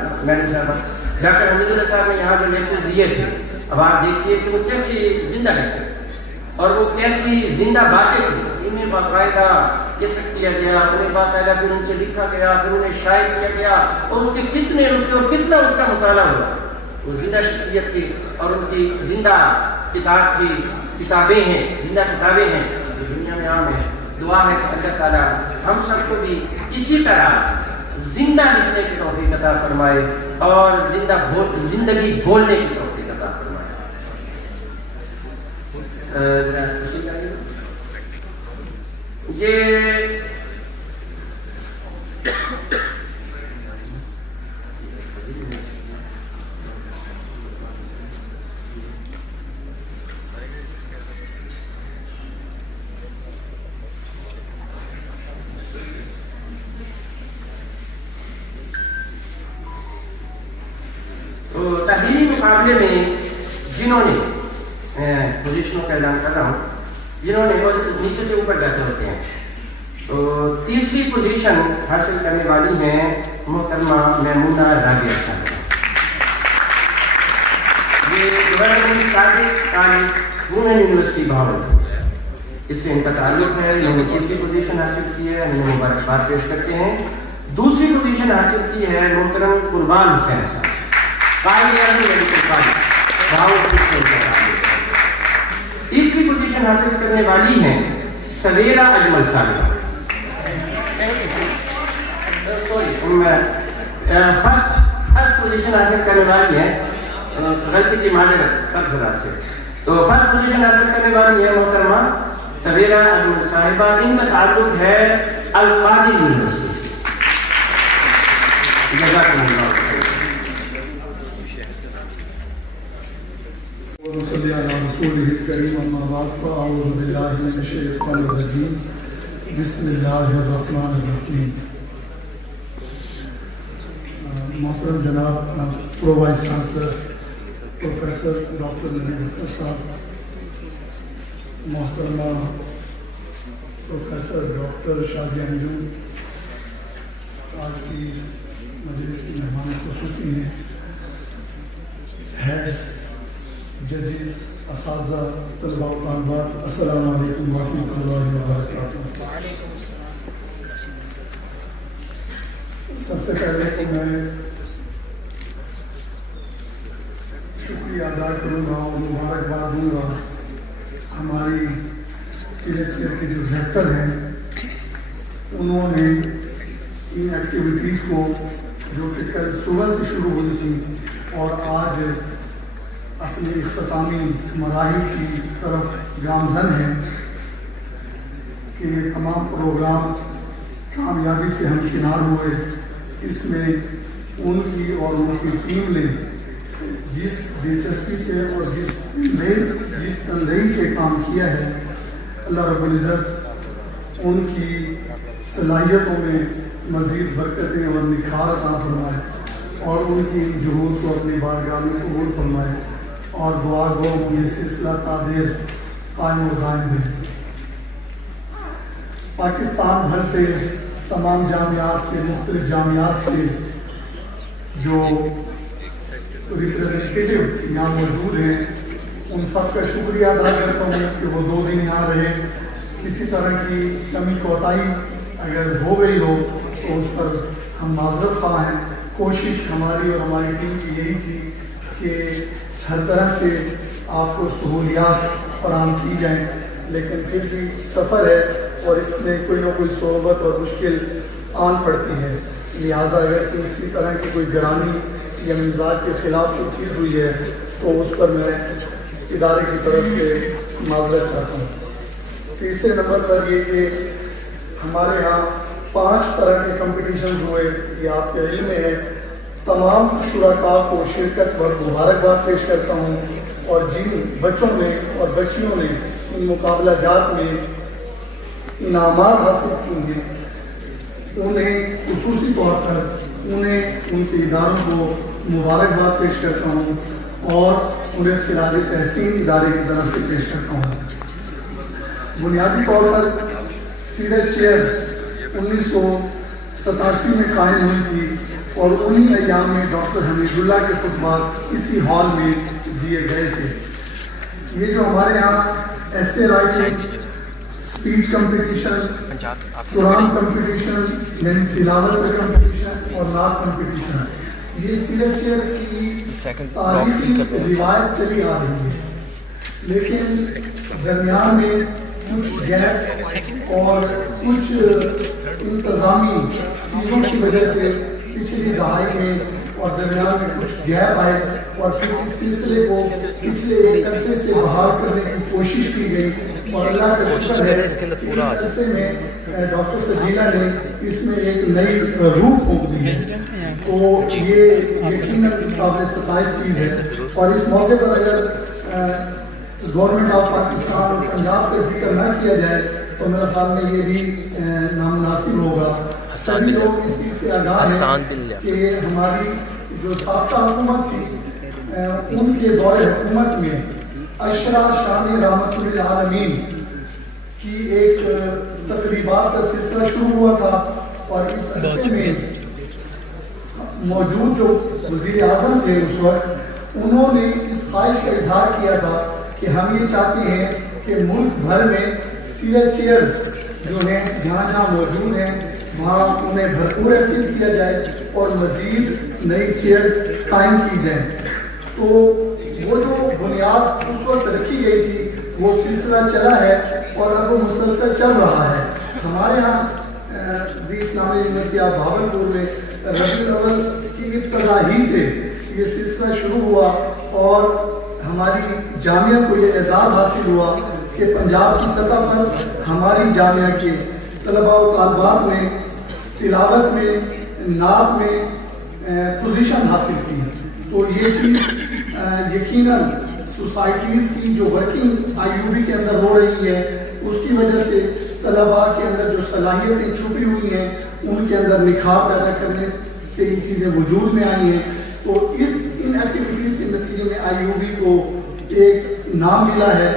ڈاکٹر حمید اللہ صاحب نے یہاں جو لیکچر دیے تھے, اب آپ دیکھیے کہ وہ کیسی زندہ رہتے اور وہ کیسی زندہ باتیں تھیں. انہیں باقاعدہ کیسٹ کیا گیا, انہیں باقاعدہ پھر ان سے لکھا گیا, پھر انہیں شائع کیا گیا اور اس کے کتنا اس کا مطالعہ ہوا. وہ زندہ شخصیت تھی اور ان کی زندہ کتابیں ہیں, زندہ کتابیں ہیں جو دنیا میں عام ہیں. دعا ہے کہ اللہ تعالیٰ ہم سب کو بھی اسی طرح زندہ لکھنے کی توفیق عطا فرمائے اور زندگی بولنے کی توفیق عطا فرمائے. یہ تحریری مقابلے میں جنہوں نے پوزیشنوں کا اعلان کر رہا ہوں, جنہوں نے نیچے سے اوپر جاتے ہوتے ہیں, تو تیسری پوزیشن حاصل کرنے والی ہیں محترمہ میمونہ رابعہ صاحب. یہ گورنمنٹ سابق طالب وومن یونیورسٹی بہاولپور, اس سے ان کا تعلق ہے. انہوں نے تیسری پوزیشن حاصل کی ہے, انہیں مبارکباد پیش کرتے ہیں. دوسری پوزیشن حاصل کی ہے محترم قربان حسین صاحب, تیسری پوزیشن حاصل کرنے والی ہیں سویرا اجمل صاحب. فرسٹ پوزیشن حاصل کرنے والی ہے, غلطی کی معذرت سب حضرات سے, تو فرسٹ پوزیشن حاصل کرنے والی ہے محترمہ سویرا اجمل صاحبہ. ان کا تعلق ہے القادری یونیورسٹی. جزاکم اللہ خیر. صلی علی رسول الکریم اما بعد فاعوذ باللہ من الشیطان الرجیم بسم اللہ الرحمن الرحیم. محترم جناب pro vice chancellor professor doctor نبی بختر صاحب, محترمہ پروفیسر ڈاکٹر شازیہ انجم, آج کی مجلس کی مہمان خصوصی ہیں, ہیڈز, judges, اساتذہ، طلباء و طالبات، السلام علیکم ورحمۃ اللہ وبرکاتہ۔ سب سے پہلے تو میں شکریہ ادا کروں گا اور مبارکباد دوں گا ہماری سیرت کے جو ڈائریکٹر ہیں، انہوں نے ان ایکٹیویٹیز کو جو کہ کل صبح سے شروع ہوئی تھی اور آج اپنے اختتامی مراحل کی طرف گامزن ہیں کہ تمام پروگرام کامیابی سے ہمکنار ہوئے۔ اس میں ان کی اور ان کی ٹیم نے جس دلچسپی سے اور جس تندہی سے کام کیا ہے، اللہ رب العزت ان کی صلاحیتوں میں مزید برکتیں اور نکھار عطا فرمائے اور ان کی جہود کو اپنی بارگاہ میں قبول فرمائے اور دعا گو یہ سلسلہ تعدیر قائم و دائم ہے۔ پاکستان بھر سے تمام جامعات سے، مختلف جامعات سے جو ریپریزنٹیٹیو یہاں موجود ہیں، ان سب کا شکریہ ادا کرتا ہوں کہ وہ 2 دن یہاں رہے۔ کسی طرح کی کمی کوتاہی اگر ہو گئی ہو تو اس پر ہم معذرت خواہ ہیں۔ کوشش ہماری اور ہماری ٹیم کی یہی تھی کہ ہر طرح سے آپ کو سہولیات فراہم کی جائیں، لیکن پھر بھی سفر ہے اور اس میں کوئی نہ کوئی صعوبت اور مشکل آن پڑتی ہے، لہٰذا اگر کسی طرح کی کوئی گرانی یا مزاج کے خلاف کوئی چیز ہوئی ہے تو اس پر میں ادارے کی طرف سے معذرت چاہتا ہوں۔ تیسرے نمبر پر یہ کہ ہمارے یہاں 5 طرح کے کمپٹیشنز ہوئے، یہ آپ کے علم میں ہے۔ تمام شرکاء کو شرکت پر مبارکباد پیش کرتا ہوں، اور جن بچوں نے اور بچیوں نے ان مقابلہ جات میں انعامات حاصل کی ہیں، انہیں خصوصی طور پر ان کے اداروں کو مبارکباد پیش کرتا ہوں اور انہیں خراج تحسین ادارے کی طرف سے پیش کرتا ہوں۔ بنیادی طور پر سیرت چیئر 1987 میں قائم ہوئی تھی اور انہی ایام میں ڈاکٹر حمید اللہ کے خطبات اسی ہال میں دیے گئے تھے۔ یہ جو ہمارے یہاں ایسے رائٹنگ، اسپیچ کمپٹیشن، قرآن کمپٹیشن، یعنی تلاوت کا کمپٹیشن اور نعت کمپٹیشن، یہ سیرت چیئر کی تاریخی روایت چلی آ رہی ہے، لیکن درمیان میں کچھ گیپ اور کچھ انتظامی چیزوں کی وجہ سے پچھلی دہائی میں اور درمیان میں کچھ گیپ آئے اور پھر اس سلسلے کو پچھلے ایک عرصے سے بحال کرنے کی کوشش کی گئی، اور اللہ کا شکر ہے کہ اس عرصے میں ڈاکٹر سجینہ نے اس میں ایک نئی روح پھونک دی ہے، تو یہ یقیناً قابل ستائش چیز ہے۔ اور اس موقع پر اگر گورنمنٹ آف پاکستان اور پنجاب کا ذکر نہ کیا جائے تو میرے خیال میں یہ بھی نامناسب ہوگا۔ سبھی لوگ اس چیز سے آگاہ ہیں کہ ہماری جو سابقہ حکومت تھی، ان کے دور حکومت میں اشرا شان رحمت للعالمین کی ایک تقریبات کا سلسلہ شروع ہوا تھا، اور اس عرصے میں موجود جو وزیر اعظم تھے اس وقت، انہوں نے اس خواہش کا اظہار کیا تھا کہ ہم یہ چاہتے ہیں کہ ملک بھر میں سیرت چیئرز جو ہیں جہاں جہاں موجود ہیں وہاں انہیں بھرپور احتیاط کیا جائے اور مزید نئی چیئرز قائم کی جائیں۔ تو وہ جو بنیاد اس وقت رکھی گئی تھی وہ سلسلہ چلا ہے اور اب وہ مسلسل چل رہا ہے۔ ہمارے یہاں دی اسلامی یونیورسٹی آف بھاولپور میں ربیع الاول کی ابتدا ہی سے یہ سلسلہ شروع ہوا، اور ہماری جامعہ کو یہ اعزاز حاصل ہوا کہ پنجاب کی سطح پر ہماری جامعہ کے طلباء و طالبات نے تلاوت میں، نعت میں پوزیشن حاصل کی۔ تو یہ چیز یقیناً سوسائٹیز کی جو ورکنگ IUB کے اندر ہو رہی ہے اس کی وجہ سے طلباء کے اندر جو صلاحیتیں چھپی ہوئی ہیں ان کے اندر نکھار پیدا کرنے سے یہ چیزیں وجود میں آئی ہیں۔ تو ان ایکٹیویٹیز کے نتیجے میں IUB کو ایک نام ملا ہے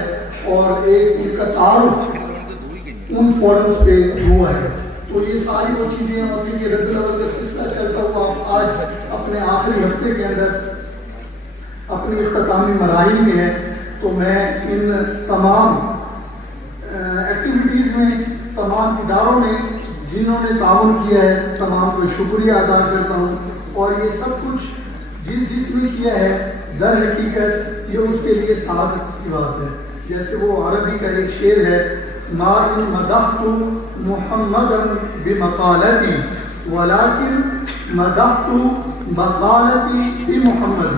اور ایک ان کا تعارف ان فورمز پہ ہوا ہے۔ تو یہ ساری وہ چیزیں ہیں، اور پھر یہ ربیع الاول کا سلسلہ چلتا ہوا آج اپنے آخری ہفتے کے اندر اپنے اختتامی مراحل میں ہے۔ تو میں ان تمام ایکٹیویٹیز میں تمام اداروں نے جنہوں نے تعاون کیا ہے تمام کو شکریہ ادا کرتا ہوں. اور یہ سب کچھ جس نے کیا ہے در حقیقت یہ اس کے لیے سعادت کی بات ہے. جیسے وہ عربی کا ایک شعر ہے، ما ان مدحت محمدا بمقالتی ولکن مدحت مقالتی بمحمد.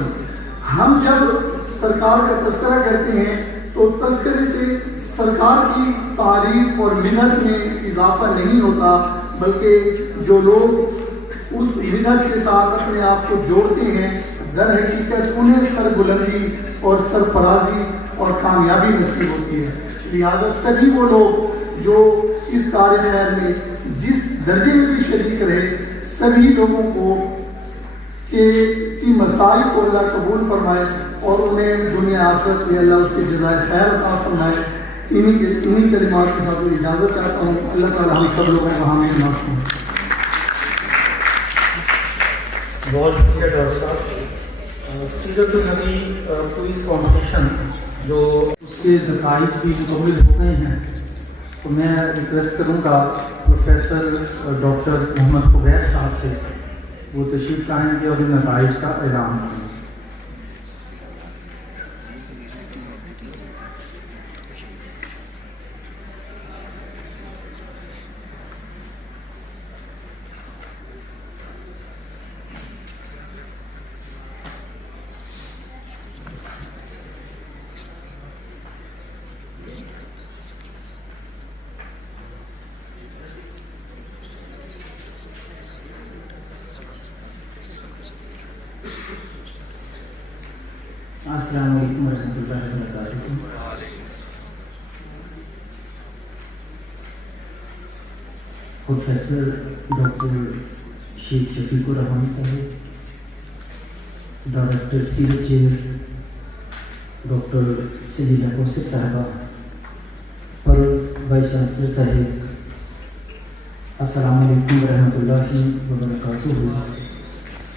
ہم جب سرکار کا تذکرہ کرتے ہیں تو تذکرے سے سرکار کی تعریف اور منت میں اضافہ نہیں ہوتا، بلکہ جو لوگ اس منت کے ساتھ اپنے آپ کو جوڑتے ہیں در حقیقت انہیں سربلندی اور سرفرازی اور کامیابی نصیب ہوتی ہے. لہذا سبھی وہ لوگ جو اس کار خیر میں جس درجے میں بھی شریک رہے، سبھی لوگوں کو کی مسائل کو اللہ قبول فرمائے اور انہیں دنیا آخرت میں اللہ اس کے جزائے خیر عطا فرمائے. انہی کلمات کے ساتھ میں اجازت چاہتا ہوں. اللہ تعالیٰ ہم سب لوگوں کو حامی ناصر ہوں. بہت شکریہ ڈاکٹر صاحب. سیرت النبی کوئز کمپٹیشن جو اس کے نتائج بھی مکمل ہو گئے ہیں، تو میں ریکویسٹ کروں گا پروفیسر ڈاکٹر محمد قبیر صاحب سے وہ تشریف لائیں گے اور ان نتائج کا اعلان کریں. السلام علیکم ورحمۃ اللہ وبرکاتہ. پروفیسر ڈاکٹر شیخ شفیق الرحمان صاحب، ڈائریکٹر سیرت چیئر ڈاکٹر سلیلہ کوثر صاحبہ اور وائس چانسلر صاحب، السلام علیکم ورحمۃ اللہ وبرکاتہ.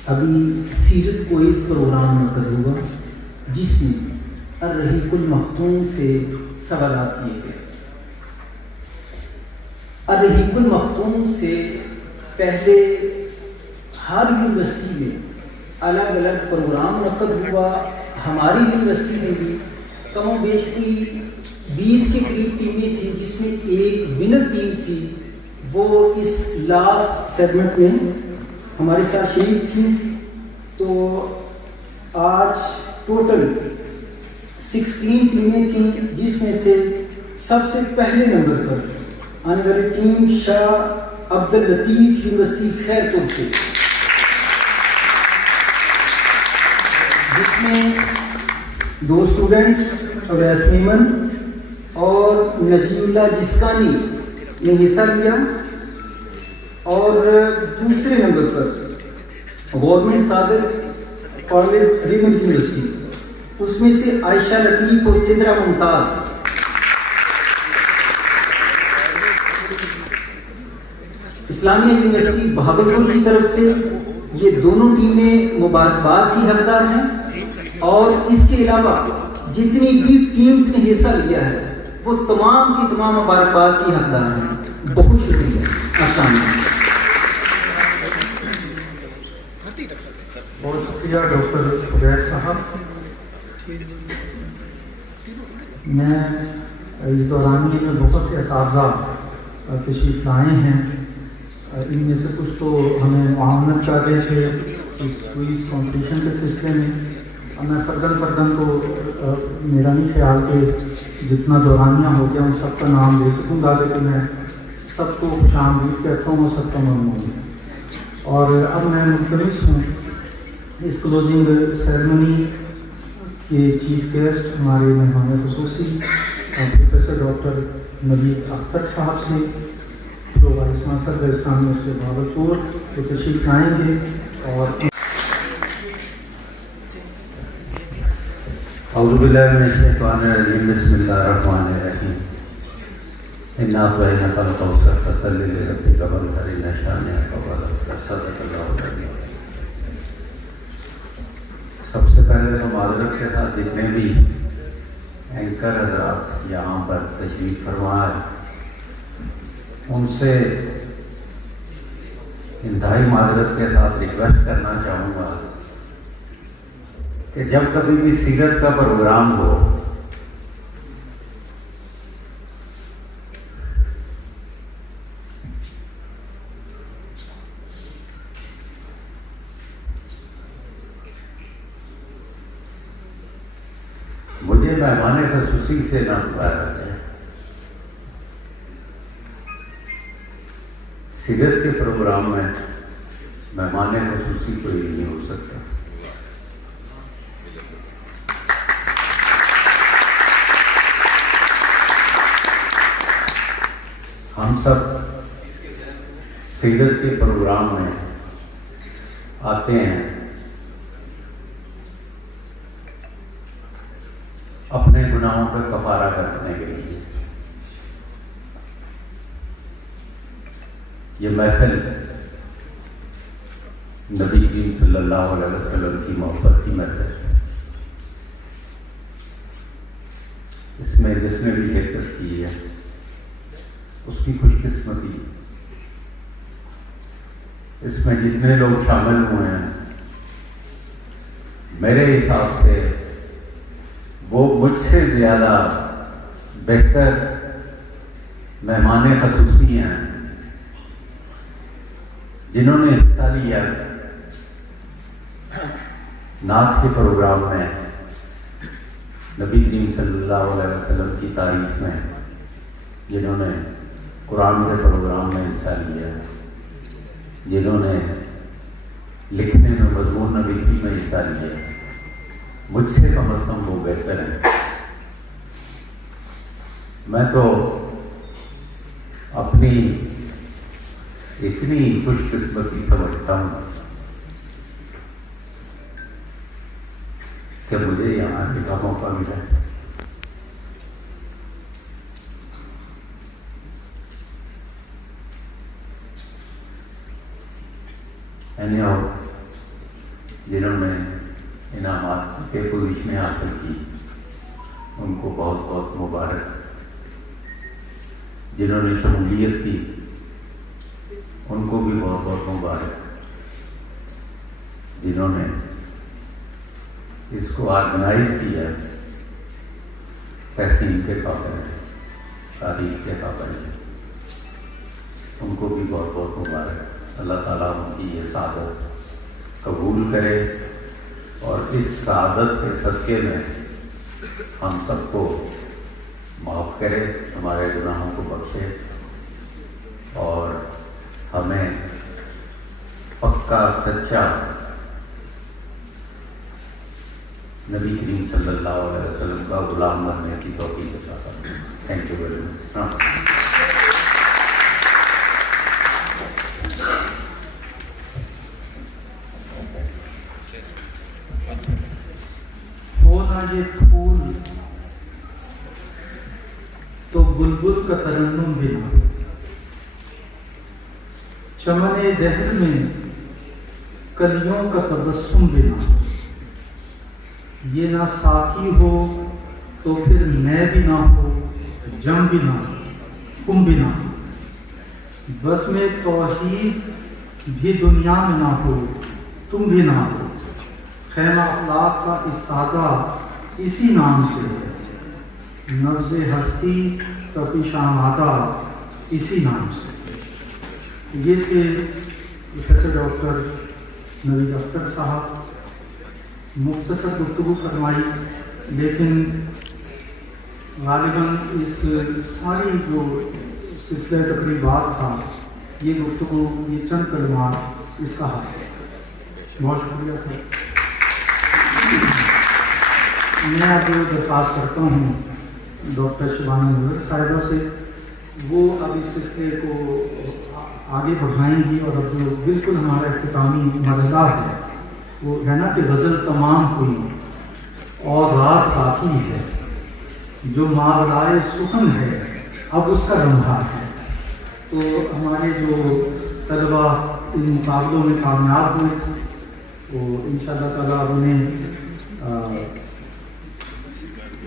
ابھی سیرت کوئز پروگرام منعقد ہوگا جس میں الرحیق المختوم سے سوالات کیے گئے. الرحیق المختوم سے پہلے ہر یونیورسٹی میں الگ الگ پروگرام منعقد ہوا. ہماری یونیورسٹی میں بھی کم و بیش کوئی 20 کے قریب ٹیمیں تھیں، جس میں ایک ونر ٹیم تھی. وہ اس لاسٹ سیگمنٹ میں ہمارے ساتھ شریک تھی. تو آج ٹوٹل 16 ٹیمیں تھیں، جس میں سے سب سے پہلے نمبر پر آنے والی ٹیم شاہ عبد اللطیف یونیورسٹی خیرپور سے، جس میں 2 اسٹوڈنٹس اویس میمن اور نجی اللہ جسکانی نے حصہ لیا. اور دوسرے نمبر پر government Sadiq college Raymond university, اس میں سے عائشہ لطیف اور سدرہ ممتاز. اسلامیہ یونیورسٹی بہاولپور کی طرف سے یہ دونوں ٹیمیں مبارکباد کی حقدار ہیں. اور اس کے علاوہ جتنی بھی ٹیمز نے حصہ لیا ہے وہ تمام کی تمام مبارکباد کی حقدار ہیں. بہت شکریہ. السلام علیکم. بہت شکریہ ڈاکٹر قبیر صاحب. میں اس دورانیے میں بہت سے اساتذہ تشریف لائے ہیں. ان میں سے کچھ تو ہمیں معاونت کر رہے تھے اس کوئز کمپٹیشن کے سلسلے میں. میں فردن تو میرا نہیں خیال کہ جتنا دورانیہ ہو گیا ان سب کا نام دے سکوں گا، لیکن میں سب کو خوش آمدید کہتا ہوں اور سب کا ممنون ہوں. اور اب میں ملتمس ہوں اس کلوزنگ سیرمنی کے چیف گیسٹ ہمارے مہمان خصوصی پروفیسر ڈاکٹر نوید اختر صاحب سے، جو وائس چانسلر اسلامیہ سے بہاولپور کو تشریف لائیں گے. اور اعوذ باللہ من الشیطان الرجیم، بسم اللہ الرحمن الرحیم. انا اعطیناک الکوثر فصلی لربک وانحر ان شانئک هو الابتر. صدق اللہ العظیم. سب سے پہلے تو معذرت کے ساتھ جتنے بھی اینکر حضرات یہاں پر تشریف فرما ہے، ان سے انتہائی معذرت کے ساتھ ریکویسٹ کرنا چاہوں گا کہ جب کبھی بھی سیرت کا پروگرام ہو مجھے مہمان خصوصی سے نہ پکارا جائے۔ سیرت کے پروگرام میں مہمان خصوصی کوئی نہیں ہو سکتا۔ ہم سب سیرت کے پروگرام میں آتے ہیں اپنے گناہوں کا کفارہ کرنے کے لیے۔ یہ محفل نبی کریم صلی اللہ علیہ وسلم کی محبت کی محفل ہے۔ اس میں جس نے بھی شرکت کی ہے اس کی خوش قسمتی۔ اس میں جتنے لوگ شامل ہوئے ہیں میرے حساب سے وہ مجھ سے زیادہ بہتر مہمان خصوصی ہیں جنہوں نے حصہ لیا نعت کے پروگرام میں، نبی کریم صلی اللہ علیہ وسلم کی تاریخ میں، جنہوں نے قرآن کے پروگرام میں حصہ لیا، جنہوں نے لکھنے میں مضمون نویسی میں حصہ لیا۔ مجھ سے کم از کم وہ بہتر ہیں۔ میں تو اپنی اتنی خوش قسمتی سمجھتا ہوں کہ مجھے یہاں آنے کا موقع ملا۔ جنہوں نے انعامات کے پوزیشنیں حاصل کی ان کو بہت بہت مبارک۔ جنہوں نے شمولیت کی ان کو بھی بہت بہت مبارک۔ جنہوں نے اس کو آرگنائز کیا، تحسین کے قابل ہیں، تاریخ کے قابل ہیں، ان کو بھی بہت بہت مبارک۔ اللہ تعالیٰ ان کی یہ سعادت قبول کرے اور اس سعادت کے صدقے میں ہم سب کو معاف کرے، ہمارے گناہوں کو بخشے اور ہمیں پکا سچا نبی کریم صلی اللہ علیہ وسلم کا غلام بننے کی توفیق عطا فرمائے۔ Thank you very much. یہ پھول تو بلبل کا ترنم بنا، چمن دہر میں کلیوں کا تبسم بنا، یہ نہ ساقی ہو تو پھر میں بھی نہ ہو، جم بھی نہ کم بھی نہ، بس میں توحید بھی دنیا میں نہ ہو، تم بھی نہ ہو، خیمہ اخلاق کا استادہ اسی نام سے ہے، نبض ہستی کا پیش آمادہ اسی نام سے۔ یہ تھے پروفیسر ڈاکٹر نوید اختر صاحب، مختصر گفتگو فرمائی، لیکن غالباً اس ساری جو سلسلہ تقریبات تھا یہ گفتگو، یہ چند کلمات اس کا حق ہے۔ بہت شکریہ سر۔ میں اب درخواست کرتا ہوں ڈاکٹر شبانہ نظر صاحبہ سے، وہ اب اس سلسلے کو آگے بڑھائیں گی، اور اب جو بالکل ہمارا اختتامی مرحلہ ہے وہ ہے نا کہ غزل تمام ہوئی اور رات باقی ہے، جو ماورائے سخن ہے اب اس کا لمحہ ہے۔ تو ہمارے جو طلبہ ان مقابلوں میں کامیاب ہوئے وہ انشاءاللہ تعالیٰ انہیں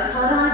18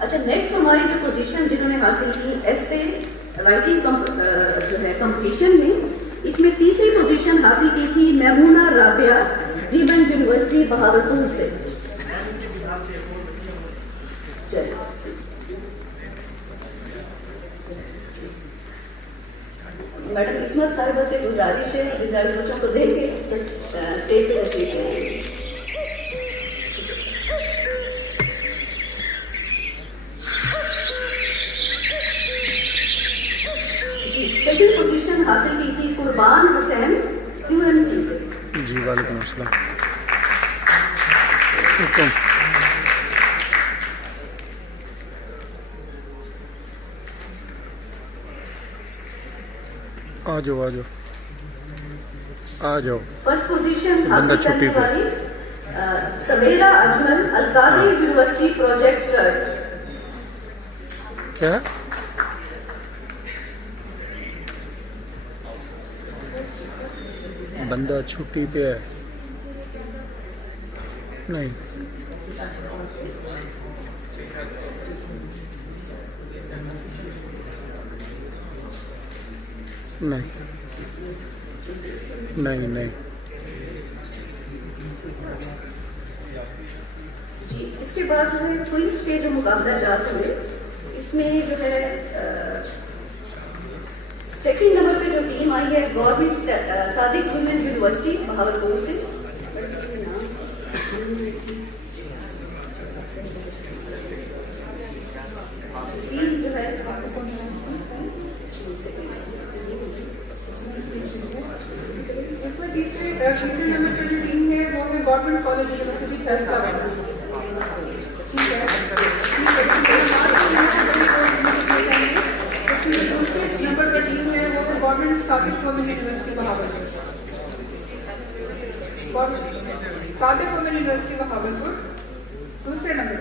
اچھا نیکسٹ ہماری جو پوزیشن جنہوں نے حاصل کی ایسے رائٹنگ جو ہے کمپٹیشن میں، اس میں تیسری پوزیشن حاصل کی تھی میمونہ رابعہ ڈیمنڈ یونیورسٹی بہاولپور سے. میڈم عصمت صاحبہ سے گزارش ہے ریزلٹ بچوں کو دیں گے اسٹیج پہ تشریف لائیں گے. سیکنڈ پوزیشن حاصل کی تھی قربان حسین QMC سے. جی وعلیکم السلام. آ جاؤ آ جاؤ آ جاؤ. فرسٹ پوزیشن حاصل کرنے والی Sawera Ajmal Alqadri university project trust. کیا بندہ چھٹی پہ ہے؟ نہیں نہیں نہیں. جی اس کے بعد جو ہے کوئز کے جو مقابلہ جات ہوئے اس میں جو ہے سیکنڈ نمبر پہ جو ٹیم آئی ہے گورنمنٹ صادق ویمن یونیورسٹی بہاولپور سے. ٹیم جو ہے اس میں تیسرے نمبر پہ جو ٹیم ہے وہ ہے گورنمنٹ کالج یونیورسٹی فیصلہ آباد. دوسرے نمبر پر ٹیم ہے وہ گورنمنٹ صادق وومن یونیورسٹی بہاولپور. صادق وومن یونیورسٹی بہاولپور دوسرے number.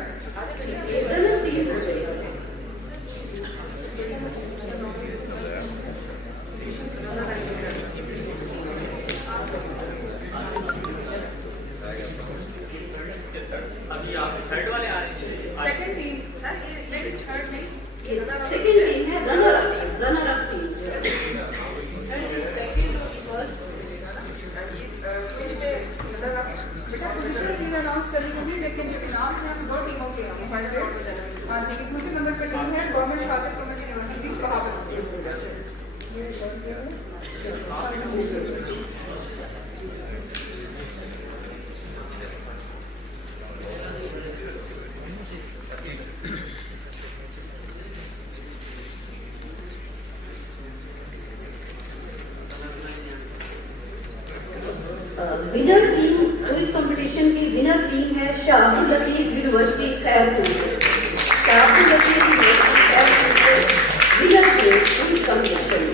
Winner team quiz competition کی ونر ٹیم ہے شاہ عبد اللطیف یونیورسٹی خیرپور سے. شاہ عبد اللطیف یونیورسٹی خیرپور سے ونر ٹیم کوئز کمپٹیشن.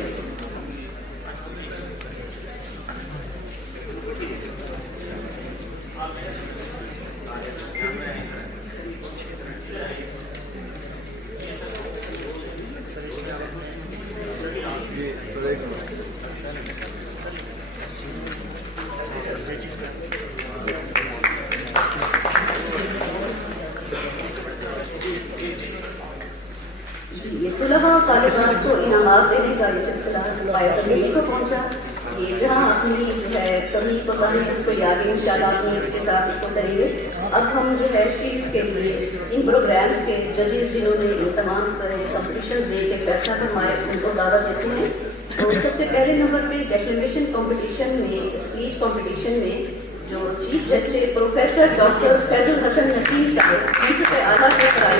طلباء طالبات کو انعامات دینے کا یہ سلسلہ آیا تبلیغ کو پہنچا. یہ جہاں اپنی جو ہے کمی پکانے اس کو یاد ان شاء اللہ اپنے اس کے ساتھ اس کو کریں گے. اب ہم جو ہے شیلڈس کے لیے ان پروگرامس کے ججز جنہوں نے تمام کمپٹیشن دے کے فیصلہ فرمائے ان کو دعوت دیتے ہیں. تو سب سے پہلے نمبر پہ ڈیکلریشن کمپٹیشن میں اسپیچ کمپٹیشن میں جو چیف جج تھے پروفیسر ڈاکٹر فیض الحسن نصیر صاحب منصف اعلیٰ کے قرار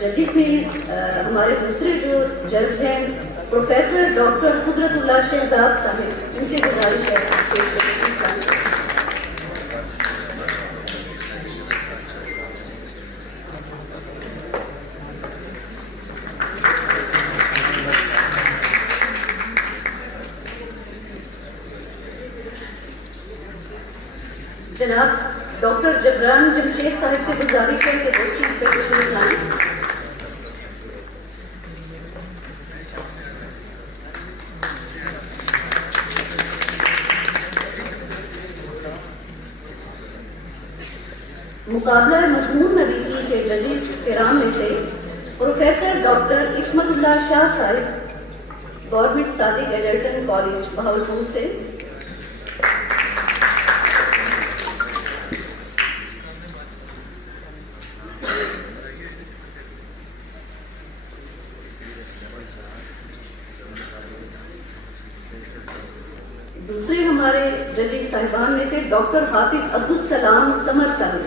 ججز میں ہمارے دوسرے جو جج ہیں پروفیسر ڈاکٹر قدرت اللہ شہزاد صاحب ان سے گزارش ہے. جناب ڈاکٹر جبران جمشید صاحب سے گزارش ہے کہ وہ اسٹیج پہ تشریف لائیں. مقابلہ مضمون نویسی کے ججز کرام میں سے پروفیسر ڈاکٹر عصمت اللہ شاہ صاحب گورنمنٹ صادق ایڈلٹن کالج بہاولپور سے. دوسرے ہمارے ججز صاحبان میں سے ڈاکٹر حافظ عبدالسلام سمر صاحب.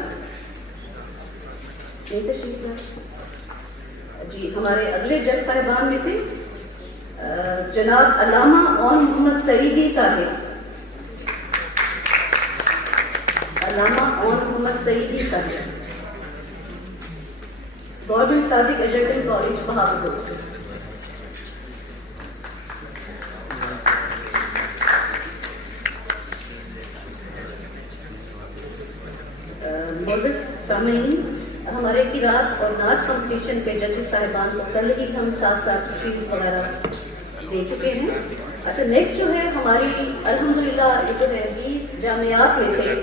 جی ہمارے اگلے جج صاحبان میں سے جناب علامہ اون محمد سعیدی صاحب. علامہ اون محمد سعیدی صاحب گورنمنٹ صادق ایڈلٹن کالج بہاولپور سے. سامعین ہمارے قرات اور نعت کمپٹیشن کے ججز صاحبان کو پہلے ہی ہم ساتھ تشریف وغیرہ دے چکے ہیں. اچھا نیکسٹ جو ہے ہماری الحمدللہ یہ جو ہے 20 جامعات میں سے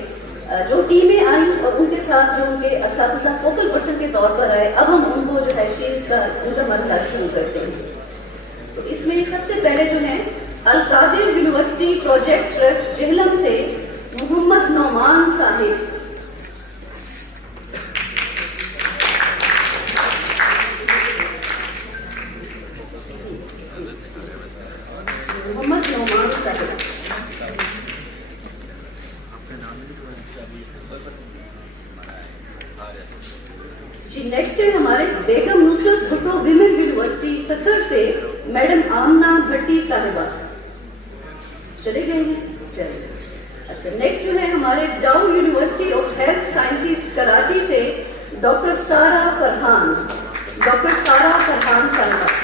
جو ٹیمیں آئیں اور ان کے ساتھ جو ان کے اساتذہ فوکل پرسن کے طور پر آئے اب ہم ان کو جو ہے شیئرز کا ان کا مرحلہ شروع کرتے ہیں. تو اس میں سب سے پہلے جو ہے القادر یونیورسٹی پروجیکٹ ٹرسٹ جہلم سے محمد نعمان صاحب. محمد نعمان صاحب. جی نیکسٹ ہے ہمارے بیگم نصرت بھٹو ویمن یونیورسٹی سکر سے میڈم آمنہ بھٹی صاحبہ. چلے گئے ہیں چلے. اچھا نیکسٹ جو ہے ہمارے down university of health sciences Karachi سے ڈاکٹر سارا فرحان. ڈاکٹر سارا فرحان صاحبہ.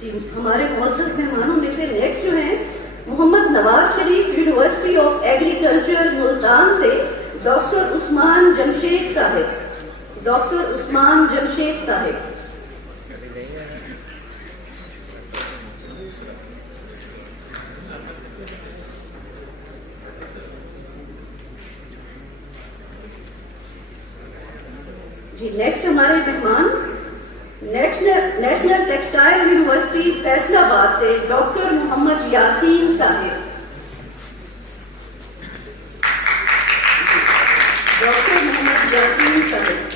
جی ہمارے معزز مہمانوں میں سے نیکسٹ جو ہیں محمد Nawaz Sharif university of agriculture Multan سے ڈاکٹر عثمان جمشید صاحب. ڈاکٹر عثمان جمشید صاحب. جی نیکسٹ ہمارے مہمان نیشنل ٹیکسٹائل یونیورسٹی فیصل آباد سے ڈاکٹر محمد یاسین صاحب. ڈاکٹر محمد یاسین صاحب.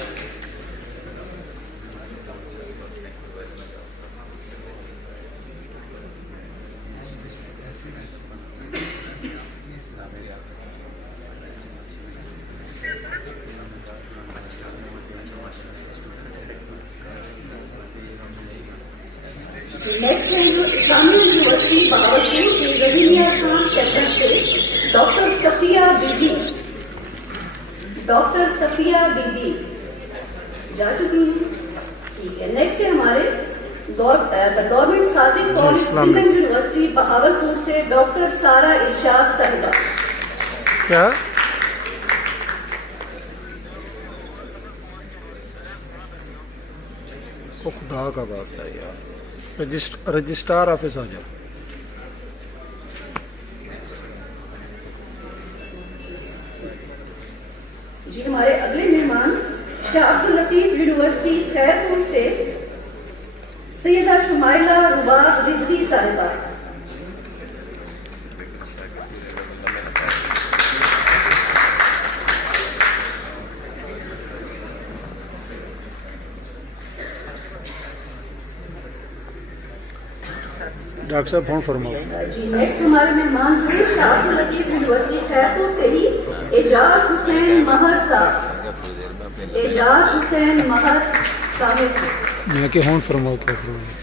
نیکسٹ ہے جو اسلامی یونیورسٹی بہاولپور کے رحیمیہ خان کیمپس سے ڈاکٹر صفیہ بی بی. ڈاکٹر صفیہ بی بی جا چکی ہیں. ٹھیک ہے نیکسٹ ہے ہمارے government Sadiq college women university Bahawalpur سے ڈاکٹر سارا ارشاد صاحبہ. کیا خدا کا بات ہے یار. رجسٹرار آفس آ جاؤ. جی ہمارے اگلے مہمان شاہ عبداللطیف یونیورسٹی خیرپور سے سیدہ شمائلہ رباب رضوی صاحبہ. ڈاکٹر صاحب فون فرماؤ. جی نیکسٹ ہمارے مہمان ہیں شاہ عبداللطیف یونیورسٹی خیرپور سے ہی اعجاز حسین مہر صاحب. اعجاز حسین مہر صاحب. میں کہ فون فرماؤ کیا فرماؤ.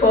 100,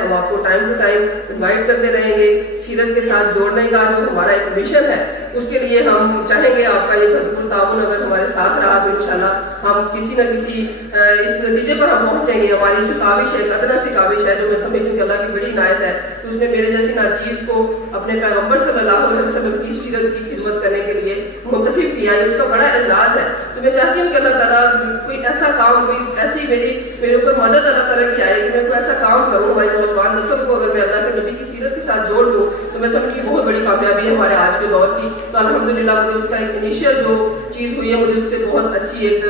ہم آپ کو ٹائم ٹو ٹائم انوائٹ کرتے رہیں گے. سیرت کے ساتھ جوڑنے کا جو ہمارا ایک مشن ہے اس کے لیے ہم چاہیں گے آپ کا یہ بھرپور تعاون اگر ہمارے ساتھ رہا تو انشاءاللہ ہم کسی نہ کسی اس نتیجے پر ہم پہنچیں گے. ہماری جو کاوش ہے ادنا سی کاوش ہے جو میں سمجھتی ہوں کہ اللہ کی بڑی عنایت ہے کہ اس نے میرے جیسی ناچیز کو اپنے پیغمبر صلی اللہ علیہ وسلم کی سیرت کی خدمت کرنے کے لیے منتخب کیا ہے. اس کا بڑا اعزاز ہے. تو میں چاہتی ہوں کہ اللہ تعالیٰ کوئی ایسا کام کوئی ایسی میرے اوپر مدد اللہ تعالیٰ کی آئے کہ میں کوئی ایسا کام کروں ہماری نوجوان نسل کو اگر میں اللہ کے نبی کی سیرت کے ساتھ جوڑ دوں تو میں سمجھتی ہوں بہت بڑی کامیابی ہے ہمارے آج کے دور کی. تو الحمدللہ مجھے اس کا ایک انیشیل جو چیز ہوئی ہے مجھے اس سے بہت اچھی ایک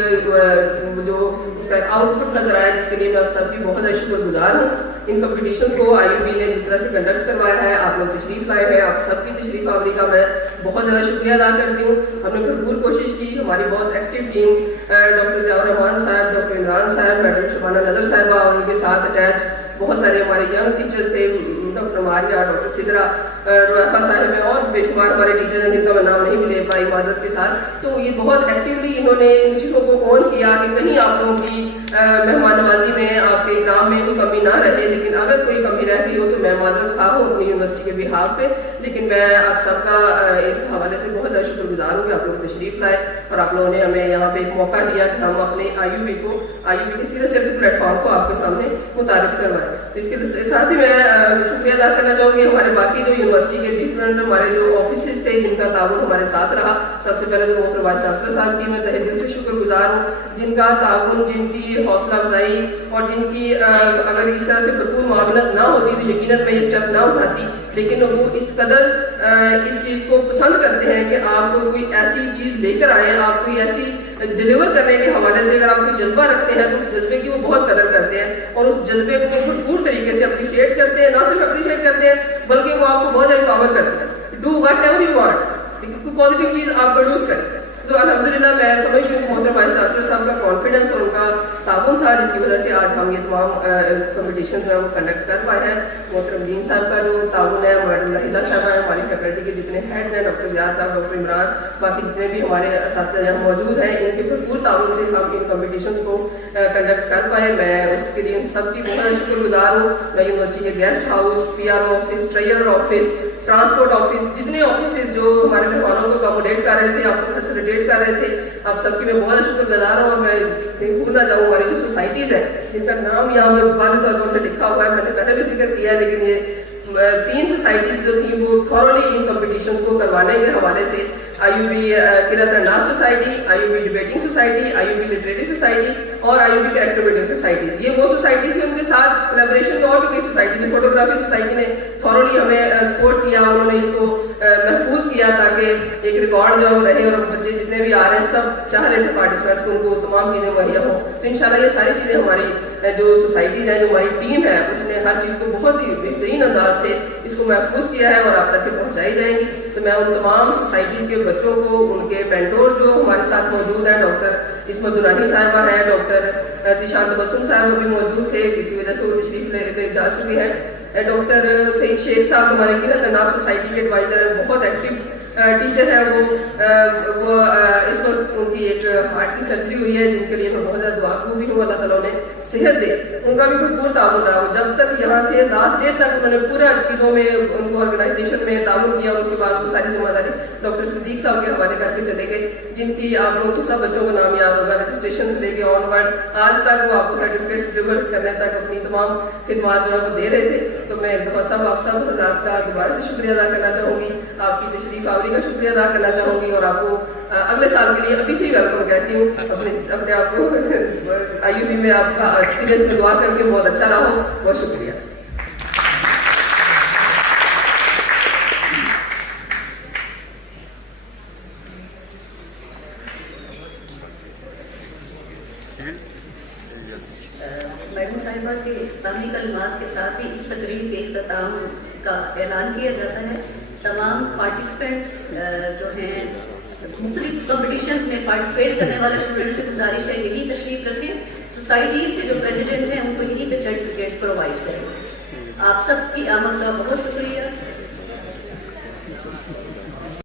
جو اس کا ایک آؤٹ پٹ نظر آیا جس کے لیے میں آپ سب کی بہت زیادہ شکر گزار ہوں. ان کمپٹیشن کو IUB نے جس طرح سے کنڈکٹ کروایا ہے آپ لوگ تشریف لائے ہیں آپ سب کی تشریف آوری کا میں بہت زیادہ شکریہ ادا کرتی ہوں. ہم نے بھرپور کوشش کی. ہماری بہت ایکٹیو ٹیم ڈاکٹر ضیاء الرحمان صاحب ڈاکٹر عمران صاحب میڈم شبانہ نظر صاحبہ اور ان کے ساتھ اٹیچ بہت سارے ہمارے ینگ ٹیچرز تھے ڈاکٹر ماریہ ڈاکٹر سدرا رویفہ صاحب ہیں اور بے شمار ہمارے ٹیچرز ہیں جن کا میں نام نہیں لے پائی معذرت کے ساتھ. تو یہ بہت ایکٹیولی انہوں نے ان چیزوں کو آن کیا کہ کہیں آپ لوگوں کی مہمان نوازی میں آپ کے اکرام میں کوئی کمی نہ رہے. لیکن اگر کوئی کمی رہتی ہو تو میں معذرت خواہ ہوں اپنی یونیورسٹی کے بہاف پہ. لیکن میں آپ سب کا اس حوالے سے بہت زیادہ شکر گزار ہوں کہ آپ لوگ تشریف لائے اور آپ لوگوں نے ہمیں یہاں پہ ایک موقع دیا کہ ہم اپنے IUB کے سیرت شیئر پلیٹ فارم کو آپ کے سامنے متعارف کروائیں. اس کے ساتھ ہی میں شکریہ ادا کرنا چاہوں گی ہمارے باقی جو یونیورسٹی کے ڈفرینٹ ہمارے جو آفیسز تھے جن کا تعاون ہمارے ساتھ رہا. سب سے پہلے تو محترم وائس چانسلر صاحب کی میں تہہ دل سے شکر گزار ہوں جن کا تعاون جن کی حوصلہ افزائی اور جن کی اگر اس طرح سے بھرپور معاونت نہ ہوتی تو یقیناً میں یہ اسٹیپ نہ اٹھاتی. لیکن وہ اس قدر اس چیز کو پسند کرتے ہیں کہ آپ کوئی ایسی چیز لے کر آئیں آپ کوئی ایسی ڈلیور کرنے کے حوالے سے اگر آپ کوئی جذبہ رکھتے ہیں تو اس جذبے کی وہ بہت قدر کرتے ہیں اور اس جذبے کو وہ بھرپور طریقے سے اپریشیٹ کرتے ہیں. نہ صرف اپریشیٹ کرتے ہیں بلکہ وہ آپ کو بہت زیادہ امپاور کرتے ہیں. Do what ever you want لیکن کوئی پازیٹیو چیز آپ پروڈیوس کریں. تو الحمدللہ میں سمجھتی ہوں کہ محترم وائس چانسلر صاحب کا کانفیڈنس اور ان کا تعاون تھا جس کی وجہ سے آج ہم یہ تمام کمپٹیشن جو ہے وہ کنڈکٹ کر پائے ہیں. محترم دین صاحب کا جو تعاون ہے میڈم ناہیدہ صاحبہ ہیں ہماری فیکلٹی کے جتنے ہیڈز ہیں ڈاکٹر ضیاء صاحب ڈاکٹر عمران باقی جتنے بھی ہمارے اساتذہ یہاں موجود ہیں ان کے بھرپور تعاون سے ہم ان کمپٹیشن کو کنڈکٹ کر پائے. میں اس کے لیے ان سب کی بہت شکر گزار ہوں. میں یونیورسٹی کے guest house PRO office ٹریئر office transport office جتنے آفیسز جو ہمارے مہمانوں کو اکاموڈیٹ کر رہے تھے آپ کو فیسلیٹیٹ کر رہے تھے آپ سب کی میں بہت شکر گزار ہوں. میں کہیں بھول نہ جاؤں ہماری جو سوسائٹیز ہیں جن کا نام یہاں پہ واضح طور پر لکھا ہوا ہے میں نے پہلے بھی ذکر کیا ہے لیکن یہ 3 سوسائٹیز جو تھیں وہ تھورولی ان کمپٹیشنز کو کروانے کے حوالے سے IUB قرۃ الناس society IUB debating society IUB literary society اور IUB کریکٹر بلڈنگ سوسائٹی یہ وہ سوسائٹیز ہیں ان کے ساتھ کولیبریشن میں اور بھی کئی سوسائٹی تھی. فوٹوگرافی سوسائٹی نے تھورولی ہمیں سپورٹ کیا انہوں نے اس کو محفوظ کیا تاکہ ایک ریکارڈ جو ہے وہ رہے اور بچے جتنے بھی آ رہے ہیں سب چاہ رہے تھے پارٹیسپینٹس کو ان کو تمام چیزیں مہیا ہوں. تو انشاءاللہ یہ ساری چیزیں ہماری جو سوسائٹیز ہیں جو ہماری ٹیم ہے اس نے ہر چیز کو بہت ہی بہترین انداز سے اس کو محفوظ کیا ہے اور آپ تک پہنچائی جائیں گی. تو میں ان تمام سوسائٹیز کے بچوں کو ان کے مینٹور جو ہمارے ساتھ موجود ہیں ڈاکٹر عصمت درانی صاحبہ ہیں ڈاکٹر ذیشان تبسم صاحب بھی موجود تھے کسی وجہ سے وہ تشریف لے کے جا چکے ہیں. ڈاکٹر سعید شیخ صاحب ہمارے قرۃ الناس سوسائٹی کے ایڈوائزر ہیں بہت ایکٹیو ٹیچر ہیں وہ اس وقت ان کی ایک ہارٹ کی سرجری ہوئی ہے جن کے لیے میں بہت زیادہ دعا گو بھی ہوں اللہ تعالیٰ نے صحت دے. ان کا بھی کوئی پورا تعاون رہا وہ جب تک یہاں تھے لاسٹ ڈے تک انہوں نے پورا چیزوں میں ان کو آرگنائزیشن میں تعاون کیا. اس کے بعد وہ ساری ذمہ داری ڈاکٹر صدیق صاحب کے حوالے کر کے چلے گئے جن کی آپ لوگوں کو سب بچوں کا نام یاد ہوگا رجسٹریشن سے لے کے آن ورڈ آج تک وہ آپ کو سرٹیفکیٹس ڈلیور کرنے تک اپنی تمام خدمات جو ہے وہ دے رہے تھے. تو میں ایک دفعہ آپ سب حضرات کا دوبارہ سے شکریہ ادا کرنا چاہوں گی آپ کی تشریف آوری کا شکریہ ادا کرنا چاہوں گی اور آپ کو اگلے سال کے لیے ابھی سے ہی ویلکم کہتی ہوں. اپنے آپ کو IUB میں آپ کا ایکسپیرینس میں دعا کر کے بہت اچھا رہا ہو. بہت شکریہ. میڈم صاحبہ کے اختتامی کلمات کے ساتھ ہی اس تقریب کے اختتام کا اعلان کیا جاتا ہے. تمام پارٹیسپینٹس جو ہیں مختلف کمپٹیشنز میں پارٹیسپیٹ کرنے والے اسٹوڈنٹ سے گزارش ہے یہی تشریف رکھیں. سوسائٹیز کے جو پریزیڈنٹ ہیں ان کو یہی پہ سرٹیفکیٹس پرووائڈ کریں. آپ سب کی آمد کا بہت شکریہ.